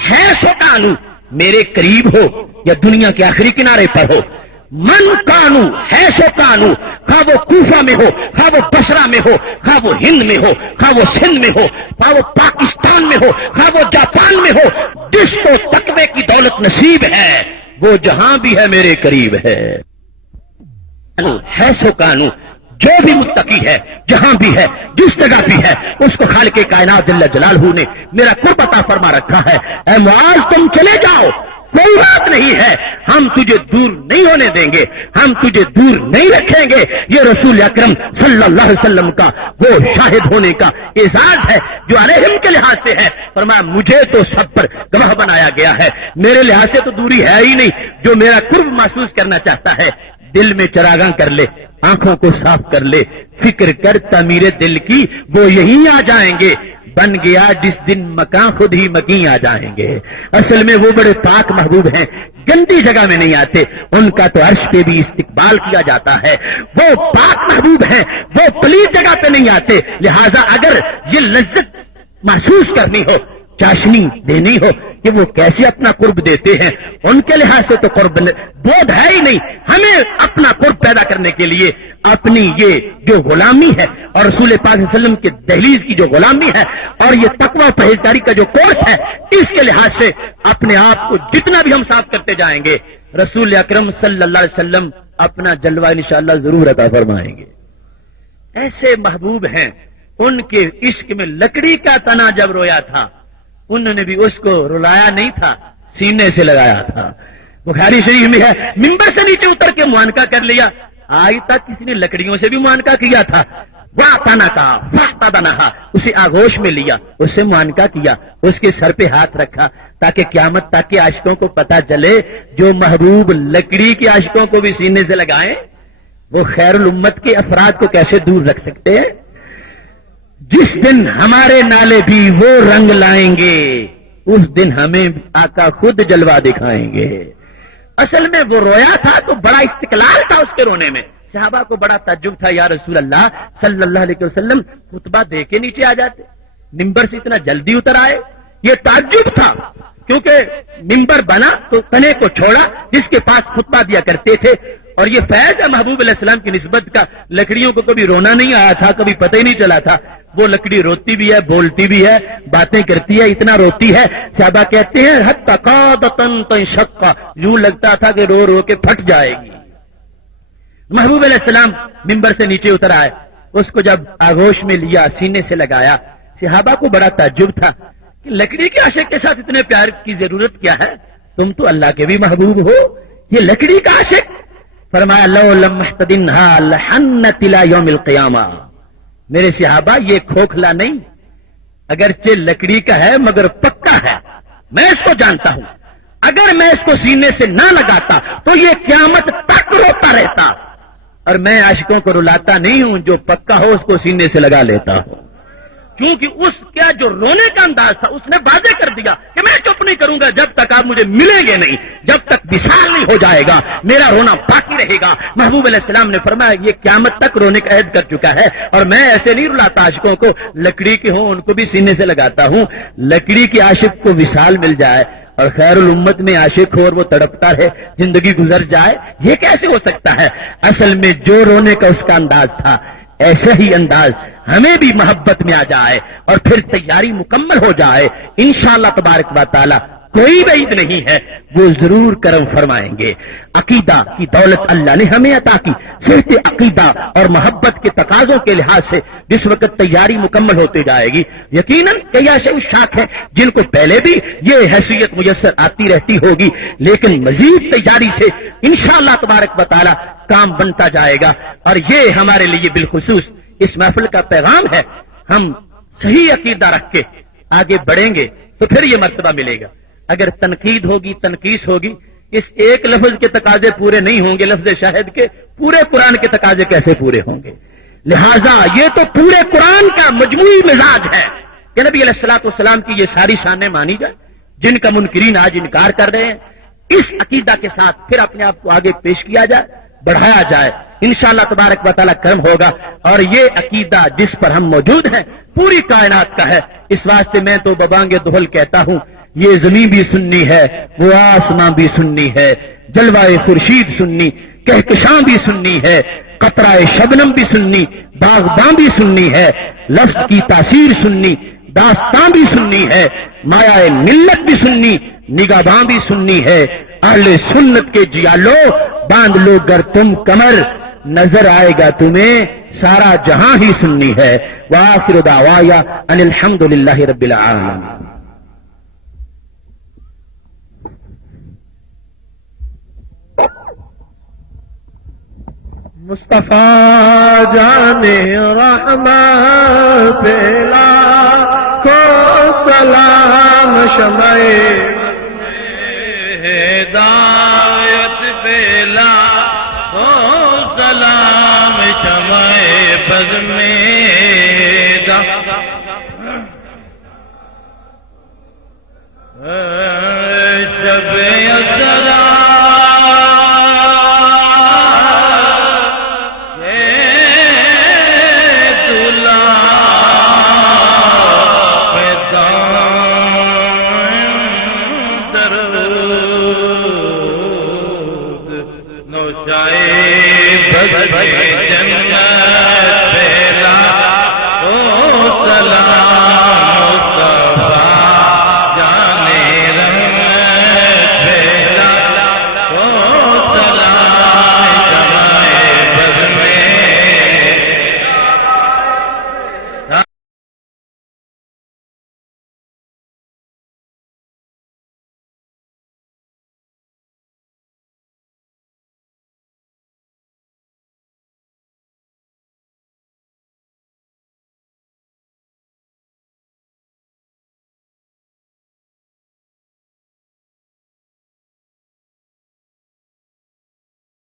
ہے سو کانو، میرے قریب ہو یا دنیا کے آخری کنارے پر ہو. من کانو ہے سو کانو، خواہ وہ کوفہ میں ہو، خواہ وہ بصرہ میں ہو، خواہ وہ ہند میں ہو، خواہ وہ سندھ میں ہو، خواہ وہ پاکستان میں ہو، خواہ وہ جاپان میں ہو. جس کو تقوی کی دولت نصیب ہے وہ جہاں بھی ہے میرے قریب ہے. ہے سو کانو، جو بھی متقی ہے جہاں بھی ہے جس جگہ بھی ہے اس کو خالق کائنات جل جلالہ نے میرا قرب عطا فرما رکھا ہے. اے معاذ تم چلے جاؤ، کوئی بات نہیں ہے، ہم تجھے دور نہیں ہونے دیں گے، ہم تجھے دور نہیں رکھیں گے. یہ رسول اکرم صلی اللہ علیہ وسلم کا وہ شاہد ہونے کا اعزاز ہے جو علیہم کے لحاظ سے ہے. فرمایا مجھے تو سب پر گواہ بنایا گیا ہے، میرے لحاظ سے تو دوری ہے ہی نہیں. جو میرا قرب محسوس کرنا چاہتا ہے دل میں چراغاں کر لے، آنکھوں کو صاف کر لے، فکر کر تعمیر دل کی، وہ یہیں آ جائیں گے. بن گیا جس دن مکان خود ہی مکین آ جائیں گے. اصل میں وہ بڑے پاک محبوب ہیں، گندی جگہ میں نہیں آتے، ان کا تو عرش پہ بھی استقبال کیا جاتا ہے. وہ پاک محبوب ہیں، وہ پلیت جگہ پہ نہیں آتے. لہذا اگر یہ لذت محسوس کرنی ہو، چاشنی دینی ہو کہ وہ کیسے اپنا قرب دیتے ہیں، ان کے لحاظ سے تو قرب بودھ ہے ہی نہیں. ہمیں اپنا قرب پیدا کرنے کے لیے اپنی یہ جو غلامی ہے اور رسول پاک صلی اللہ علیہ وسلم کے دہلیز کی جو غلامی ہے اور یہ تقوی پرہیزگاری کا جو کورس ہے، اس کے لحاظ سے اپنے آپ کو جتنا بھی ہم صاف کرتے جائیں گے رسول اکرم صلی اللہ علیہ وسلم اپنا جلوہ انشاءاللہ ضرور عطا فرمائیں گے. ایسے محبوب ہیں، ان کے عشق میں لکڑی کا تنا جب رویا تھا انہوں نے بھی اس کو رلایا نہیں تھا، سینے سے لگایا تھا. بخاری شریف میں ہے ممبر سے نیچے اتر کے معانقہ کر لیا. آج تک کسی نے لکڑیوں سے بھی معانقہ کیا تھا. اسے آغوش میں لیا، اس سے معانقہ کیا، اس کے سر پہ ہاتھ رکھا تاکہ قیامت تک کے عاشقوں کو پتا چلے جو محبوب لکڑی کے عاشقوں کو بھی سینے سے لگائیں وہ خیر الامت کے افراد کو کیسے دور رکھ سکتے ہیں. جس دن ہمارے نالے بھی وہ رنگ لائیں گے اس دن ہمیں آقا خود جلوہ دکھائیں گے. اصل میں وہ رویا تھا تو بڑا استقلال تھا اس کے رونے میں. صحابہ کو بڑا تعجب تھا، یا رسول اللہ صلی اللہ علیہ وسلم خطبہ دے کے نیچے آ جاتے، ممبر سے اتنا جلدی اتر آئے. یہ تعجب تھا کیونکہ ممبر بنا تو تنے کو چھوڑا جس کے پاس خطبہ دیا کرتے تھے. اور یہ فیض ہے محبوب علیہ السلام کی نسبت کا. لکڑیوں کو کبھی رونا نہیں آیا تھا، کبھی پتہ ہی نہیں چلا تھا. وہ لکڑی روتی بھی ہے، بولتی بھی ہے، باتیں کرتی ہے، اتنا روتی ہے صحابہ کہتے ہیں حتی قادتن تنشقا، یوں لگتا تھا کہ رو رو کے پھٹ جائے گی. محبوب علیہ السلام ممبر سے نیچے اتر آئے، اس کو جب آغوش میں لیا، سینے سے لگایا. صحابہ کو بڑا تعجب تھا کہ لکڑی کے عاشق کے ساتھ اتنے پیار کی ضرورت کیا ہے، تم تو اللہ کے بھی محبوب ہو، یہ لکڑی کا عاشق. فرمایا لو لم احتدنها لحنت الى یوم القیامہ. میرے صحابہ یہ کھوکھلا نہیں، اگرچہ لکڑی کا ہے مگر پکا ہے، میں اس کو جانتا ہوں، اگر میں اس کو سینے سے نہ لگاتا تو یہ قیامت تک روتا رہتا، اور میں عاشقوں کو رلاتا نہیں ہوں، جو پکا ہو اس کو سینے سے لگا لیتا ہوں، کیونکہ اس کا جو رونے کا انداز تھا اس نے واضح کر دیا کہ میں چپ نہیں کروں گا جب تک آپ مجھے ملیں گے نہیں، جب تک وصال نہیں ہو جائے گا میرا رونا باقی رہے گا۔ محبوب علیہ السلام نے فرمایا یہ قیامت تک رونے کا عہد کر چکا ہے، اور میں ایسے نہیں رلاتا عاشقوں کو، لکڑی کے ہوں ان کو بھی سینے سے لگاتا ہوں، لکڑی کے عاشق کو وصال مل جائے اور خیر الامت میں عاشق ہو اور وہ تڑپتا رہے، زندگی گزر جائے، یہ کیسے ہو سکتا ہے؟ اصل میں جو رونے کا اس کا انداز تھا ایسا ہی انداز ہمیں بھی محبت میں آ جائے اور پھر تیاری مکمل ہو جائے، انشاءاللہ تبارک و تعالی کوئی بعید نہیں ہے، وہ ضرور کرم فرمائیں گے۔ عقیدہ کی دولت اللہ نے ہمیں عطا کی، صحت عقیدہ اور محبت کے تقاضوں کے لحاظ سے جس وقت تیاری مکمل ہوتی جائے گی، یقیناً کئی ایسے اشاق ہیں جن کو پہلے بھی یہ حیثیت میسر آتی رہتی ہوگی، لیکن مزید تیاری سے انشاءاللہ تبارک و تعالی کام بنتا جائے گا، اور یہ ہمارے لیے بالخصوص اس محفل کا پیغام ہے۔ ہم صحیح عقیدہ رکھ کے آگے بڑھیں گے تو پھر یہ مرتبہ ملے گا۔ اگر تنقید ہوگی، تنقیس ہوگی، اس ایک لفظ کے تقاضے پورے نہیں ہوں گے، لفظ شاہد کے پورے قرآن کے تقاضے کیسے پورے ہوں گے؟ لہذا یہ تو پورے قرآن کا مجموعی مزاج ہے کہ نبی علیہ الصلوۃ والسلام کی یہ ساری شانیں مانی جائیں جن کا منکرین آج انکار کر رہے ہیں، اس عقیدہ کے ساتھ پھر اپنے آپ کو آگے پیش کیا جائے، بڑھایا جائے، انشاءاللہ تبارک و تعالی کرم ہوگا۔ اور یہ عقیدہ جس پر ہم موجود ہیں پوری کائنات کا ہے، اس واسطے میں تو ببانگ دہل کہتا ہوں یہ زمین بھی سنی ہے، وہ آسمان بھی سنی ہے، جلوہ خورشید سنی، کہکشاں بھی سنی ہے، قطرہ شبنم بھی سنی، باغباں بھی سنی ہے، لفظ کی تاثیر سنی، داستان بھی سنی ہے، مایا ملت بھی سنی، نگہباں بھی سنی ہے۔ اہل سنت کے جیالو باندھ لو گر تم کمر، نظر آئے گا تمہیں سارا جہاں ہی سنی ہے۔ وآخر دعوایا ان الحمد للہ رب العالمین۔ مصطفیٰ جان رحمت پہلا کو سلام، شمع ہدایت پہلا کو سلام، شمع بزم